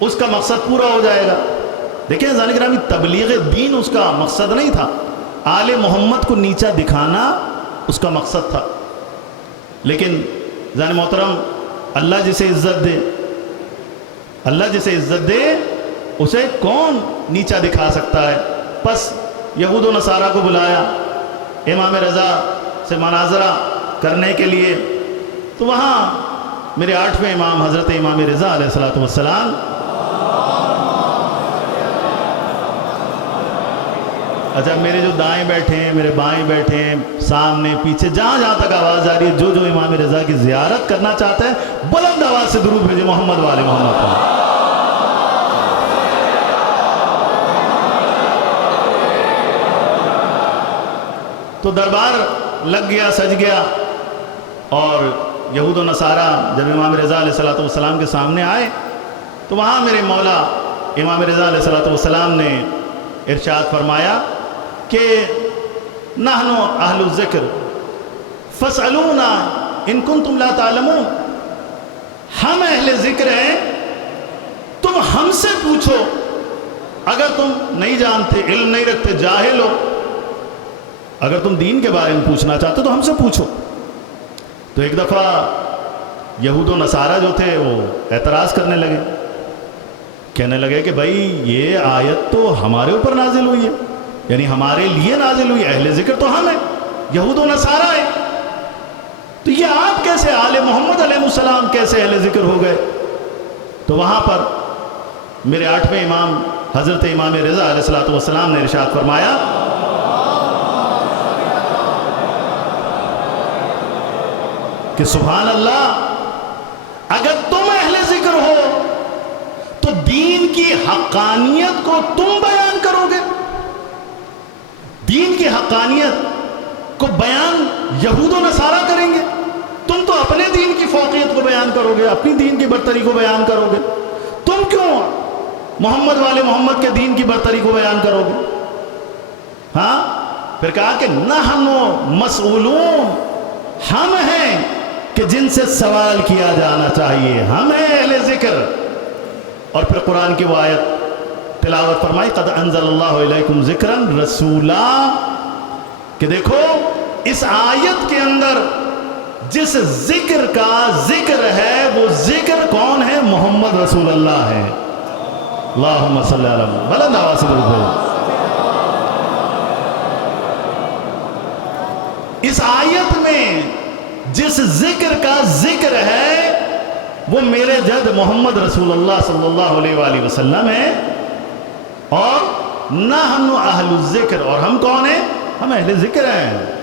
اس کا مقصد پورا ہو جائے گا۔ دیکھیں ذہن گرامی، تبلیغ دین اس کا مقصد نہیں تھا، آل محمد کو نیچا دکھانا اس کا مقصد تھا۔ لیکن ذہن محترم، اللہ جسے عزت دے، اللہ جسے عزت دے اسے کون نیچا دکھا سکتا ہے؟ پس یہود و نصارہ کو بلایا امام رضا سے مناظرہ کرنے کے لیے، تو وہاں میرے 8ویں امام حضرت امام رضا علیہ السلام اچھا میرے جو دائیں بیٹھے ہیں، میرے بائیں بیٹھے ہیں، سامنے پیچھے جہاں جہاں تک آواز آ رہی ہے، جو جو امام رضا کی زیارت کرنا چاہتا ہے بلند آواز سے درود بھیجے محمد والے محمد پر۔ تو دربار لگ گیا، سج گیا، اور یہود و نصارہ جب امام رضا علیہ السلام کے سامنے آئے تو وہاں میرے مولا امام رضا علیہ السلام نے ارشاد فرمایا کہ نحن اہل الذکر فاسألونا ان کنتم لا تعلمون، ہم اہل ذکر ہیں، تم ہم سے پوچھو اگر تم نہیں جانتے، علم نہیں رکھتے، جاہل ہو، اگر تم دین کے بارے میں پوچھنا چاہتے تو ہم سے پوچھو۔ تو ایک دفعہ یہود و نصارہ جو تھے وہ اعتراض کرنے لگے، کہنے لگے کہ بھائی یہ آیت تو ہمارے اوپر نازل ہوئی ہے، یعنی ہمارے لیے نازل ہوئی، اہل ذکر تو ہم ہیں، یہود و نصارہ ہیں، تو یہ آپ کیسے آل محمد علیہ السلام کیسے اہل ذکر ہو گئے؟ تو وہاں پر میرے 8ویں امام حضرت امام رضا علیہ السلام نے ارشاد فرمایا کہ سبحان اللہ، اگر تم اہل ذکر ہو تو دین کی حقانیت کو تم بیان کرو گے، دین کی حقانیت کو بیان یہود و نصارہ کریں گے، تم تو اپنے دین کی فوقیت کو بیان کرو گے، اپنی دین کی برتری کو بیان کرو گے، تم کیوں محمد والے محمد کے دین کی برتری کو بیان کرو گے؟ ہاں، پھر کہا کہ نحن مسئولون، ہم ہیں کہ جن سے سوال کیا جانا چاہیے، ہم ہیں اہل ذکر۔ اور پھر قرآن کی وہ آیت تلاوت فرمائی، قد انزل اللہ علیکم ذکرا رسولا، کہ دیکھو اس آیت کے اندر جس ذکر کا ذکر ہے وہ ذکر کون ہے؟ محمد رسول اللہ ہے۔ اللہم صلی اللہ علیہ وسلم، بلند آواز سے درود بھیجو۔ اس آیت میں جس ذکر کا ذکر ہے وہ میرے جد محمد رسول اللہ صلی اللہ علیہ وآلہ وسلم ہے، اور نحن اہل الذکر، اور ہم کون ہیں؟ ہم اہل ذکر ہیں۔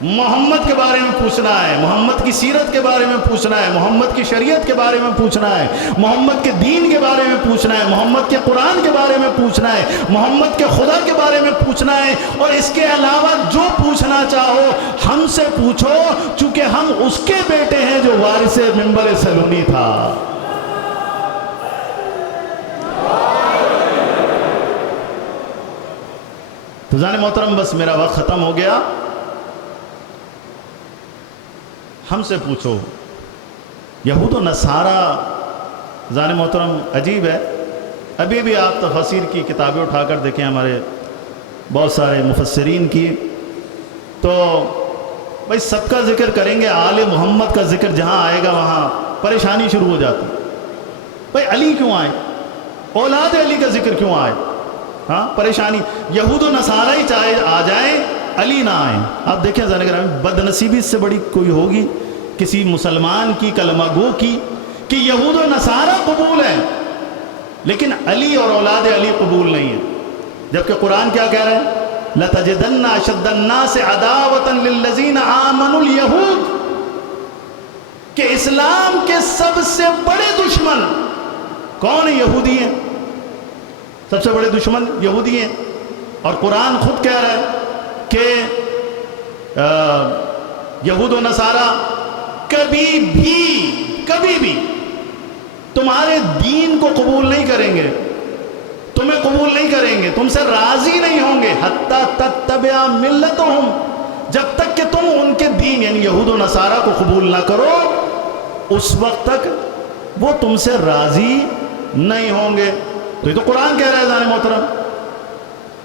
محمد کے بارے میں پوچھنا ہے، محمد کی سیرت کے بارے میں پوچھنا ہے، محمد کی شریعت کے بارے میں پوچھنا ہے، محمد کے دین کے بارے میں پوچھنا ہے، محمد کے قرآن کے بارے میں پوچھنا ہے، محمد کے خدا کے بارے میں پوچھنا ہے، اور اس کے علاوہ جو پوچھنا چاہو ہم سے پوچھو، چونکہ ہم اس کے بیٹے ہیں جو وارث منبر سلونی تھا۔ تو جان محترم بس میرا وقت ختم ہو گیا، ہم سے پوچھو۔ یہود و نصارہ جان محترم عجیب ہے، ابھی بھی آپ تفسیر کی کتابیں اٹھا کر دیکھیں ہمارے بہت سارے مفسرین کی، تو بھائی سب کا ذکر کریں گے، آل محمد کا ذکر جہاں آئے گا وہاں پریشانی شروع ہو جاتی۔ بھائی علی کیوں آئے؟ اولاد علی کا ذکر کیوں آئے؟ ہاں پریشانی۔ یہود و نصارہ ہی چاہے آ جائیں، علی نہ آئیں۔ آپ دیکھیں ذرا بد نصیبی سے بڑی کوئی ہوگی کسی مسلمان کی، کلمہ گو کی، کہ یہود و نصارہ قبول ہیں لیکن علی اور اولاد علی قبول نہیں ہے، جبکہ قرآن کیا کہہ رہے ہیں؟ لَتَجِدَنَّ أَشَدَّ النَّاسِ عَدَاوَةً لِلَّذِينَ آمَنُوا الْيَهُودِ، کہ اسلام کے سب سے بڑے دشمن کون ہیں؟ یہودی ہیں۔ سب سے بڑے دشمن یہودی ہیں، اور قرآن خود کہہ رہا ہے کہ یہود و نصارہ کبھی بھی تمہارے دین کو قبول نہیں کریں گے، تمہیں قبول نہیں کریں گے، تم سے راضی نہیں ہوں گے، حتی تتبع ملتہم، جب تک کہ تم ان کے دین یعنی یہود و نصارہ کو قبول نہ کرو، اس وقت تک وہ تم سے راضی نہیں ہوں گے۔ تو یہ تو قرآن کہہ رہا ہے جان محترم۔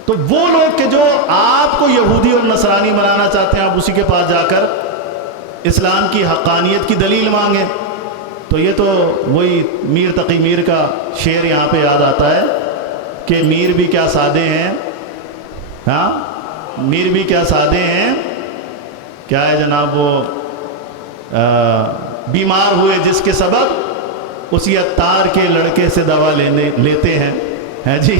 تو وہ لوگ کہ جو آپ کو یہودی اور نصرانی بنانا چاہتے ہیں، آپ اسی کے پاس جا کر اسلام کی حقانیت کی دلیل مانگیں، تو یہ تو وہی میر تقی میر کا شعر یہاں پہ یاد آتا ہے کہ میر بھی کیا سادے ہیں، ہاں میر بھی کیا سادے ہیں، کیا ہے جناب وہ بیمار ہوئے جس کے سبب اسی عطار کے لڑکے سے دوا لیتے ہیں جی،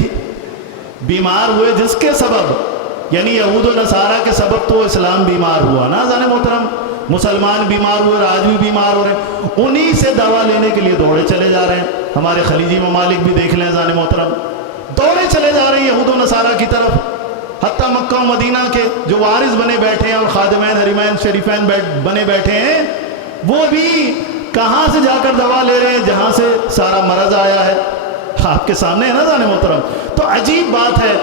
بیمار ہوئے جس کے سبب، یعنی یہود و نصارہ کے سبب تو اسلام بیمار ہوا نا جانے محترم، مسلمان بیمار ہوئے، آج بھی بیمار ہو رہے ہیں، انہی سے دوا لینے کے لیے دوڑے چلے جا رہے ہیں۔ ہمارے خلیجی ممالک بھی دیکھ لیں جانے محترم، دوڑے چلے جا رہے ہیں یہود و نصارہ کی طرف، حتیٰ مکہ و مدینہ کے جو وارث بنے بیٹھے ہیں اور خادمین حریمین شریفین بنے بیٹھے ہیں، وہ بھی کہاں سے جا کر دوا لے رہے ہیں؟ جہاں سے سارا مرض آیا ہے، آپ کے سامنے ہے نا جان محترم۔ تو عجیب بات ہے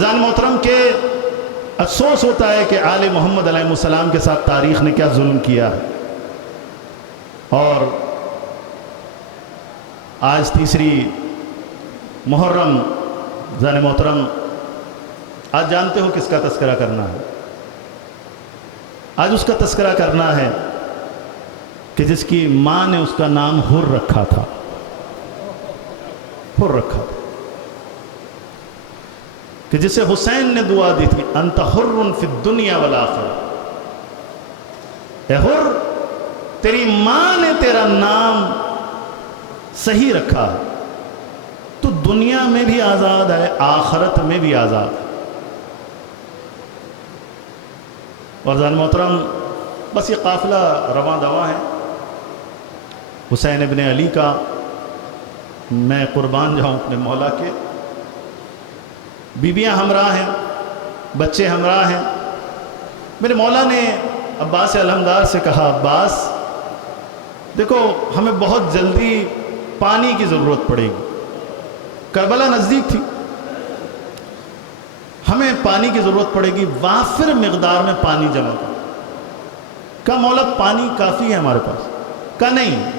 جان محترم کہ افسوس ہوتا ہے کہ آل محمد علیہ السلام کے ساتھ تاریخ نے کیا ظلم کیا ہے۔ اور آج تیسری محرم جان محترم، آج جانتے ہو کس کا تذکرہ کرنا ہے؟ آج اس کا تذکرہ کرنا ہے کہ جس کی ماں نے اس کا نام حر رکھا تھا، حر رکھا تھا، کہ جسے حسین نے دعا دی تھی انت حر فی الدنیا والآخرہ، اے حر تیری ماں نے تیرا نام صحیح رکھا ہے، تو دنیا میں بھی آزاد ہے، آخرت میں بھی آزاد ہے۔ اور جان محترم بس یہ قافلہ رواں دواں ہے حسین ابن علی کا، میں قربان جاؤں اپنے مولا کے، بیویاں ہمراہ ہیں، بچے ہمراہ ہیں۔ میرے مولا نے عباس علمدار سے کہا، عباس دیکھو ہمیں بہت جلدی پانی کی ضرورت پڑے گی، کربلا نزدیک تھی، ہمیں پانی کی ضرورت پڑے گی، وافر مقدار میں پانی جمع کرو۔ کہا مولا پانی کافی ہے ہمارے پاس؟ کہا نہیں،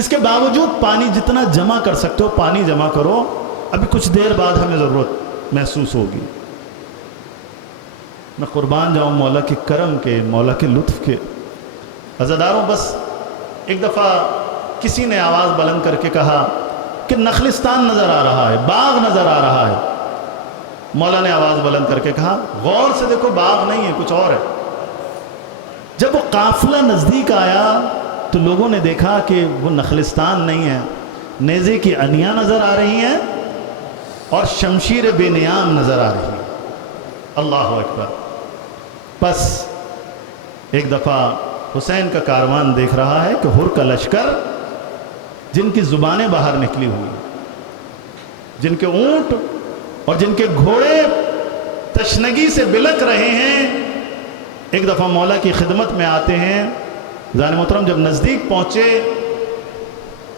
اس کے باوجود پانی جتنا جمع کر سکتے ہو پانی جمع کرو، ابھی کچھ دیر بعد ہمیں ضرورت محسوس ہوگی۔ میں قربان جاؤں مولا کے کرم کے، مولا کے لطف کے۔ عزاداروں بس ایک دفعہ کسی نے آواز بلند کر کے کہا کہ نخلستان نظر آ رہا ہے، باغ نظر آ رہا ہے۔ مولا نے آواز بلند کر کے کہا غور سے دیکھو باغ نہیں ہے، کچھ اور ہے۔ جب وہ قافلہ نزدیک آیا تو لوگوں نے دیکھا کہ وہ نخلستان نہیں ہے، نیزے کی انیاں نظر آ رہی ہیں اور شمشیر بے نیام نظر آ رہی ہے۔ اللہ اکبر۔ پس ایک دفعہ حسین کا کاروان دیکھ رہا ہے کہ ہر کا لشکر جن کی زبانیں باہر نکلی ہوئی، جن کے اونٹ اور جن کے گھوڑے تشنگی سے بلک رہے ہیں، ایک دفعہ مولا کی خدمت میں آتے ہیں۔ زان محترم جب نزدیک پہنچے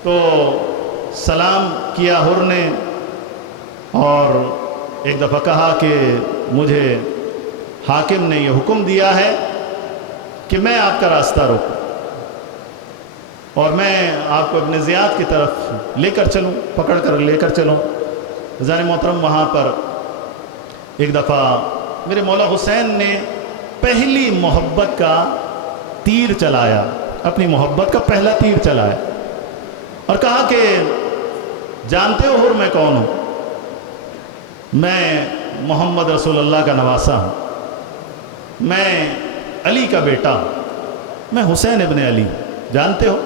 تو سلام کیا ہر نے اور ایک دفعہ کہا کہ مجھے حاکم نے یہ حکم دیا ہے کہ میں آپ کا راستہ روکوں اور میں آپ کو ابن زیاد کی طرف لے کر چلوں، پکڑ کر لے کر چلوں۔ زان محترم وہاں پر ایک دفعہ میرے مولا حسین نے پہلی محبت کا تیر چلایا، اپنی محبت کا پہلا تیر چلایا اور کہا کہ جانتے ہو ہر میں کون ہوں؟ میں محمد رسول اللہ کا نواسہ ہوں، میں علی کا بیٹا ہوں، میں حسین ابن علی، جانتے ہو؟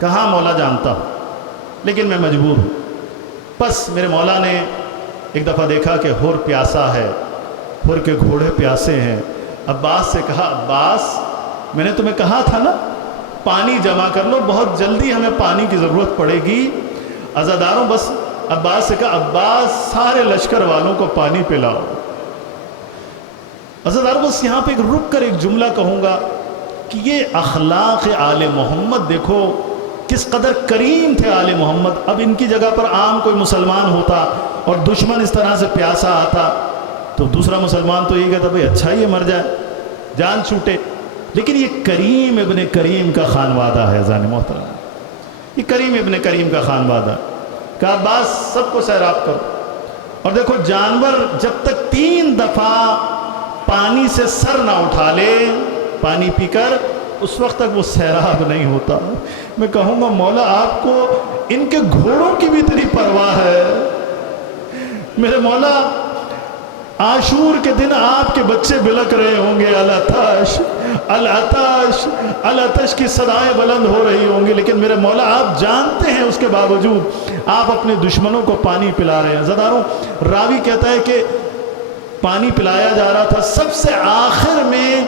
کہاں مولا جانتا ہوں، لیکن میں مجبور ہوں۔ پس میرے مولا نے ایک دفعہ دیکھا کہ ہر پیاسا ہے، ہر کے گھوڑے پیاسے ہیں، عباس سے کہا عباس میں نے تمہیں کہا تھا نا پانی جمع کر لو، بہت جلدی ہمیں پانی کی ضرورت پڑے گی۔ عزاداروں بس عباس سے کہا عباس سارے لشکر والوں کو پانی پلاؤ۔ عزاداروں بس یہاں پہ رک کر ایک جملہ کہوں گا کہ یہ اخلاق آل محمد دیکھو کس قدر کریم تھے آل محمد۔ اب ان کی جگہ پر عام کوئی مسلمان ہوتا اور دشمن اس طرح سے پیاسا آتا تو دوسرا مسلمان تو یہ کہتا بھئی اچھا یہ مر جائے، جان چھوٹے، لیکن یہ کریم ابن کریم کا خانوادہ ہے زان محترم، یہ کریم ابن کریم کا خانوادہ۔ کہا عباس سب کو سیراب کرو، اور دیکھو جانور جب تک 3 دفعہ پانی سے سر نہ اٹھا لے پانی پی کر، اس وقت تک وہ سیراب نہیں ہوتا۔ میں کہوں گا مولا آپ کو ان کے گھوڑوں کی بھی اتنی پرواہ ہے؟ میرے مولا عاشور کے دن آپ کے بچے بلک رہے ہوں گے العطش العطش العطش کی صدائیں بلند ہو رہی ہوں گی، لیکن میرے مولا آپ جانتے ہیں اس کے باوجود آپ اپنے دشمنوں کو پانی پلا رہے ہیں۔ زداروں راوی کہتا ہے کہ پانی پلایا جا رہا تھا، سب سے آخر میں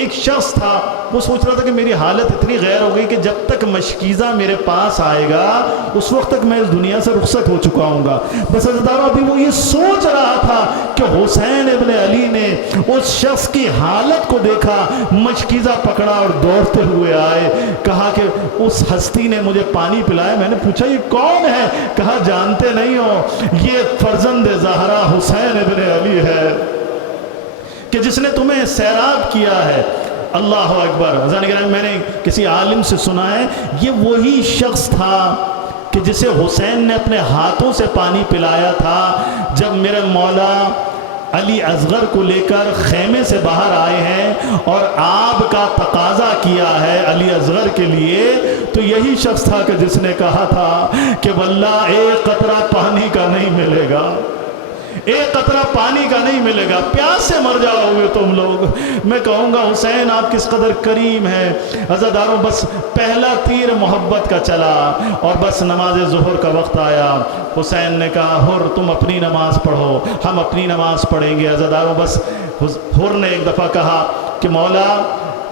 ایک شخص تھا، وہ سوچ رہا تھا کہ میری حالت اتنی غیر ہو گئی کہ جب تک مشکیزہ میرے پاس آئے گا اس وقت تک میں اس دنیا سے رخصت ہو چکا ہوں گا۔ بس عزیزداروں ابھی وہ یہ سوچ رہا تھا کہ حسین ابن علی نے اس شخص کی حالت کو دیکھا، مشکیزہ پکڑا اور دوڑتے ہوئے آئے، کہا کہ اس ہستی نے مجھے پانی پلایا۔ میں نے پوچھا یہ کون ہے؟ کہا جانتے نہیں ہو، یہ فرزند زہرا حسین ابن علی ہے کہ جس نے تمہیں سیراب کیا ہے۔ اللہ اکبر۔ میں نے کسی عالم سے سنا ہے یہ وہی شخص تھا کہ جسے حسین نے اپنے ہاتھوں سے پانی پلایا تھا جب میرے مولا علی اصغر کو لے کر خیمے سے باہر آئے ہیں اور آب کا تقاضا کیا ہے علی اصغر کے لیے، تو یہی شخص تھا کہ جس نے کہا تھا کہ واللہ ایک قطرہ پانی کا نہیں ملے گا، ایک قطرہ پانی کا نہیں ملے گا، پیاس سے مر جاؤ گے تم لوگ۔ میں کہوں گا حسین آپ کس قدر کریم ہے۔ عزاداروں بس پہلا تیر محبت کا چلا اور بس نماز ظہر کا وقت آیا، حسین نے کہا ہر تم اپنی نماز پڑھو، ہم اپنی نماز پڑھیں گے۔ عزاداروں بس ہر نے ایک دفعہ کہا کہ مولا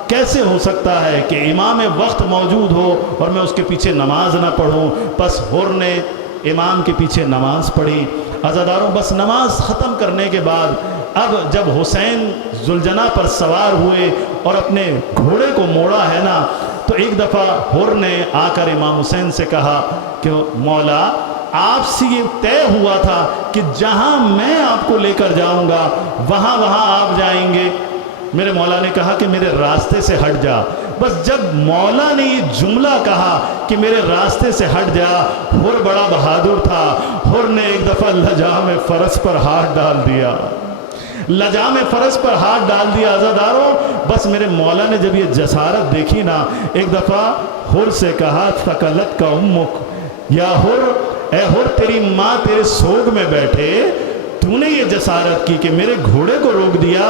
کیسے ہو سکتا ہے کہ امام وقت موجود ہو اور میں اس کے پیچھے نماز نہ پڑھوں؟ بس ہر نے امام کے پیچھے نماز پڑھی۔ عزاداروں بس نماز ختم کرنے کے بعد اب جب حسین ذوالجناح پر سوار ہوئے اور اپنے گھوڑے کو موڑا ہے نا، تو ایک دفعہ ہر نے آ کر امام حسین سے کہا کہ مولا آپ سے یہ طے ہوا تھا کہ جہاں میں آپ کو لے کر جاؤں گا وہاں آپ جائیں گے۔ میرے مولا نے کہا کہ میرے راستے سے ہٹ جا۔ بس جب مولا نے یہ جملہ کہا کہ میرے راستے سے ہٹ جا، ہر بڑا بہادر تھا، ہر نے ایک دفعہ لجام فرس پر ہاتھ ڈال دیا، لجام فرس پر ہاتھ ڈال دیا۔ عزاداروں بس میرے مولا نے جب یہ جسارت دیکھی نا، ایک دفعہ ہر سے کہا ثقلت کا امک، یا ہر اے ہر تیری ماں تیرے سوگ میں بیٹھے، تو تو نے یہ جسارت کی کہ میرے گھوڑے کو روک دیا.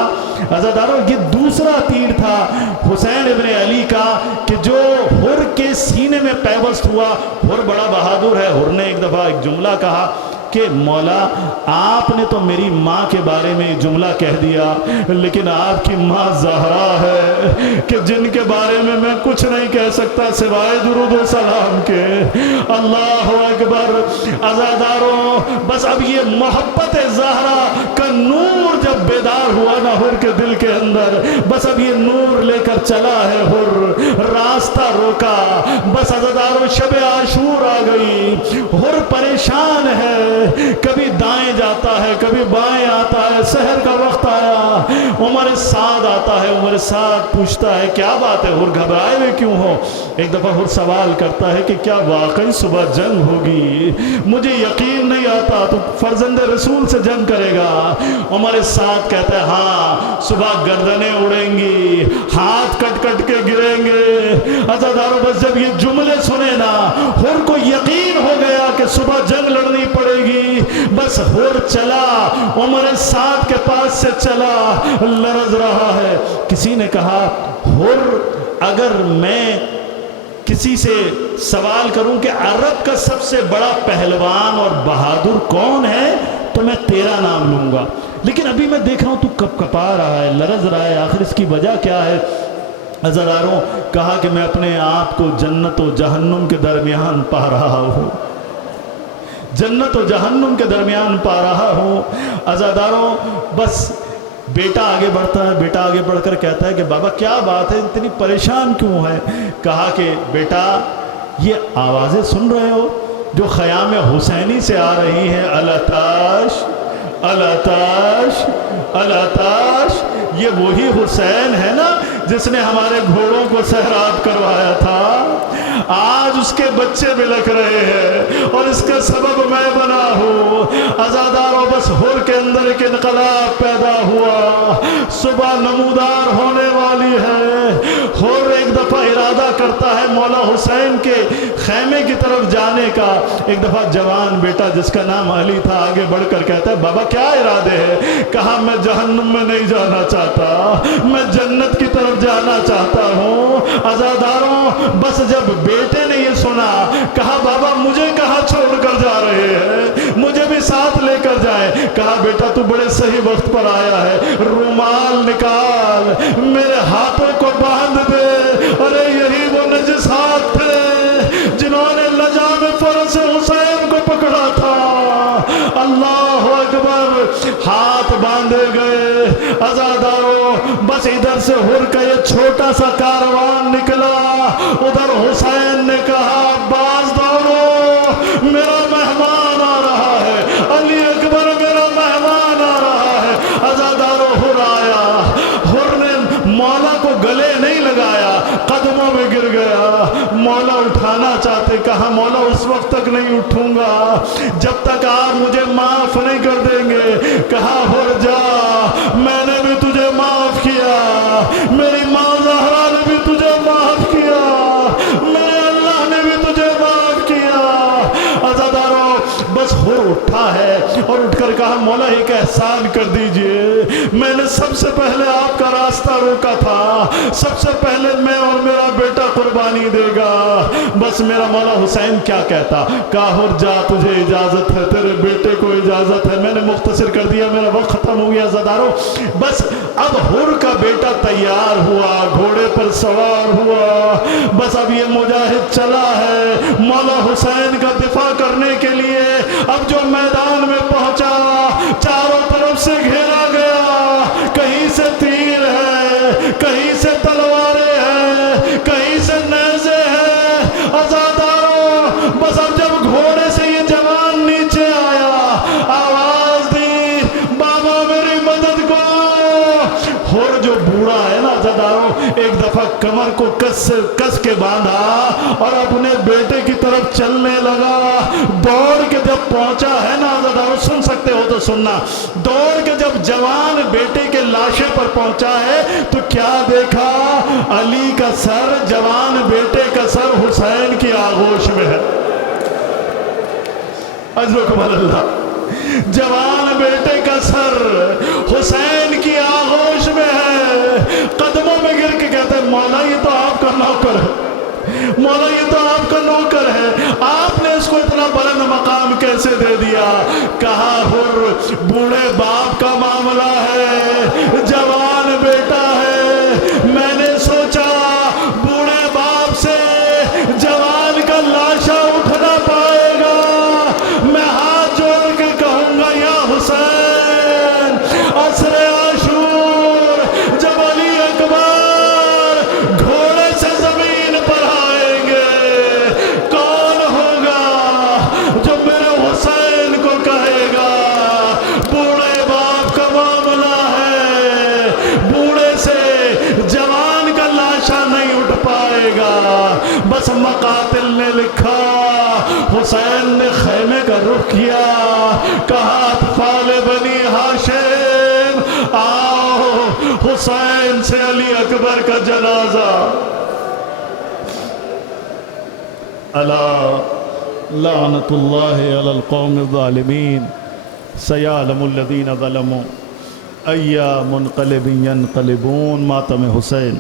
عزاداروں یہ دوسرا تیر تھا حسین ابن علی کا کہ جو حر کے سینے میں پیوست ہوا. حر بڑا بہادر ہے. حر نے ایک دفعہ ایک جملہ کہا کہ مولا آپ نے تو میری ماں کے بارے میں جملہ کہہ دیا لیکن آپ کی ماں زہرا ہے کہ جن کے بارے میں کچھ نہیں کہہ سکتا سوائے درود و سلام کے. اللہ اکبر. عزاداروں بس اب یہ محبت زہرا کا نور جب بیدار ہوا نا حر کے دل کے اندر, بس اب یہ نور لے کر چلا ہے حر. راستہ روکا. بس عزاداروں شب عاشور آ گئی. حر پریشان ہے, کبھی دائیں جاتا ہے کبھی بائیں آتا ہے. سحر کا وقت آیا, عمر سعد آتا ہے. عمر سعد پوچھتا ہے کیا بات ہے حر گھبرائے ہوئے کیوں ہو. ایک دفعہ حر سوال کرتا ہے کہ کیا واقعی صبح جنگ ہوگی, مجھے یقین نہیں آتا, تو فرزند رسول سے جنگ کرے گا. عمر سعد کہتا ہے ہاں صبح گردنیں اڑیں گی, ہاتھ کٹ کٹ کے گریں گے. عزاداروں بس جب یہ جملے سنے نا حر کو یقین ہو گیا کہ صبح جنگ لڑنی پڑے گی. بس حر چلا, عمر سعد کے پاس سے چلا, لرز رہا ہے. کسی نے کہا حر اگر میں کسی سے سوال کروں کہ عرب کا سب سے بڑا پہلوان اور بہادر کون ہے تو میں تیرا نام لوں گا, لیکن ابھی میں دیکھ رہا ہوں تو کپ کپا رہا ہے, لرز رہا ہے, آخر اس کی وجہ کیا ہے. عزاداروں کہا کہ میں اپنے آپ کو جنت و جہنم کے درمیان پا رہا ہوں, جنت و جہنم کے درمیان پا رہا ہوں. عزاداروں بس بیٹا آگے بڑھتا ہے. بیٹا آگے بڑھ کر کہتا ہے کہ بابا کیا بات ہے, اتنی پریشان کیوں ہے. کہا کہ بیٹا یہ آوازیں سن رہے ہو جو خیام حسینی سے آ رہی ہیں, الاتاش الاتاش الاتاش, یہ وہی حسین ہے نا جس نے ہمارے گھوڑوں کو سہراب کروایا تھا. آج اس کے بچے بلک رہے ہیں اور اس کا سبب میں بنا ہوں. عزاداروں بس حر کے اندر ایک انقلاب پیدا ہوا, صبح نمودار ہونے والی ہے. حر ایک دفعہ ارادہ کرتا ہے مولا حسین کے خیمے کی طرف جانے کا. ایک دفعہ جوان بیٹا جس کا نام علی تھا آگے بڑھ کر کہتا ہے بابا کیا ارادے ہے. کہا میں جہنم میں نہیں جانا چاہتا, میں جنت کی طرف جانا چاہتا ہوں. عزاداروں بس جب بیٹے نے یہ سنا کہا بابا مجھے کہاں چھوڑ کر جا رہے ہیں, مجھے بھی ساتھ لے کر جائیں. کہا بیٹا تو بڑے صحیح وقت پر آیا ہے, رومال نکال میرے ہاتھوں کو باندھ دے. ارے یہی وہ نجس ہاتھ تھے جنہوں نے لجام فرس حسین کو پکڑا تھا. اللہ اکبر. ہاتھ باندھے گئے. عزاداروں بس ادھر سے حر کا یہ چھوٹا سا کاروان نکلا, ادھر حسین نے کہا باز دوڑو میرا مہمان آ رہا ہے, علی اکبر میرا مہمان آ رہا ہے. عزاداروں حر آیا. حر نے مولا کو گلے نہیں لگایا, قدموں میں گر گیا. مولا اٹھانا چاہتے, کہا مولا اس وقت تک نہیں اٹھوں گا جب تک آپ مجھے معاف نہیں کر دیں گے. کہا حر جا, میں نے بھی تجھے معاف کیا, میری ماں زہرا نے بھی تجھے معاف کیا, میرے اللہ نے بھی تجھے معاف کیا. عزاداروں بس حر اٹھا ہے اور اٹھ کر کہا مولا ایک احسان کر دیجئے, میں نے سب سے پہلے آپ کا راستہ روکا تھا, سب سے پہلے میں اور میرا بیٹا قربانی دے گا. بس میرا مولا حسین کیا کہتا. کہا حر جا تجھے اجازت ہے, تیرے بیٹے کو اجازت ہے. میں نے مختصر کر دیا, میرا وقت ختم ہو گیا. عزاداروں بس اب حر کا بیٹا تیار ہوا, گھوڑے پر سوار ہوا. بس اب یہ مجاہد چلا ہے مولا حسین کا دفاع کرنے کے لیے. اب جو میدان میں پہنچا چاروں طرف سے گھیرا گیا, کہیں سے تیر ہے, کہیں سے تلواریں ہیں, کہیں سے نیزے ہیں. عزاداروں بس اب جب گھوڑے سے یہ جوان نیچے آیا, آواز دی بابا میری مدد کو. حر جو بوڑھا ہے نا عزاداروں ایک دفعہ کمر کو کس کے باندھا اور اپنے بیٹے کی طرف چلنے لگا. دوڑ کے جب پہنچا ہے نا عزاداروں, سن سکتے ہو تو سننا, دوڑ کے جب جوان بیٹے کے لاشے پر پہنچا ہے تو کیا دیکھا, علی کا سر, جوان بیٹے کا سر حسین کی آغوش میں ہے. اجرکم اللہ. جوان بیٹے کا سر حسین کی آغوش میں ہے، قدموں میں گر کے کہتے ہیں مولا یہ تو آپ کا نوکر ہے، مولا یہ تو آپ کا نوکر ہے، آپ نے اس کو اتنا بلند مقام کیسے دے دیا؟ کہا حر بوڑھے باپ کا معاملہ ہے، جوان بیٹا ہے، میں نے سوچا بوڑھے باپ سے جوان کا لاشا اٹھ نہ پائے گا، میں ہاتھ جوڑ کے کہوں گا یا حسین عصر عاشور جب علی اکبر گھوڑے سے زمین پر آئیں گے، کون ہوگا جو میرے حسین کو کہے گا بوڑھے باپ کا معاملہ ہے، بوڑھے سے جوان کا لاشا نہیں اٹھ پائے گا۔ بس مقاتل نے لکھا، حسین نے خیمے کا رخ کیا، کہا اطفال بنی ہاشم آؤ، حسین سے علی اکبر کا جنازہ۔ الا لعنت اللہ علی القوم الظالمین سیعلم الذین ظلموا ای منقلب ینقلبون۔ ماتم حسین۔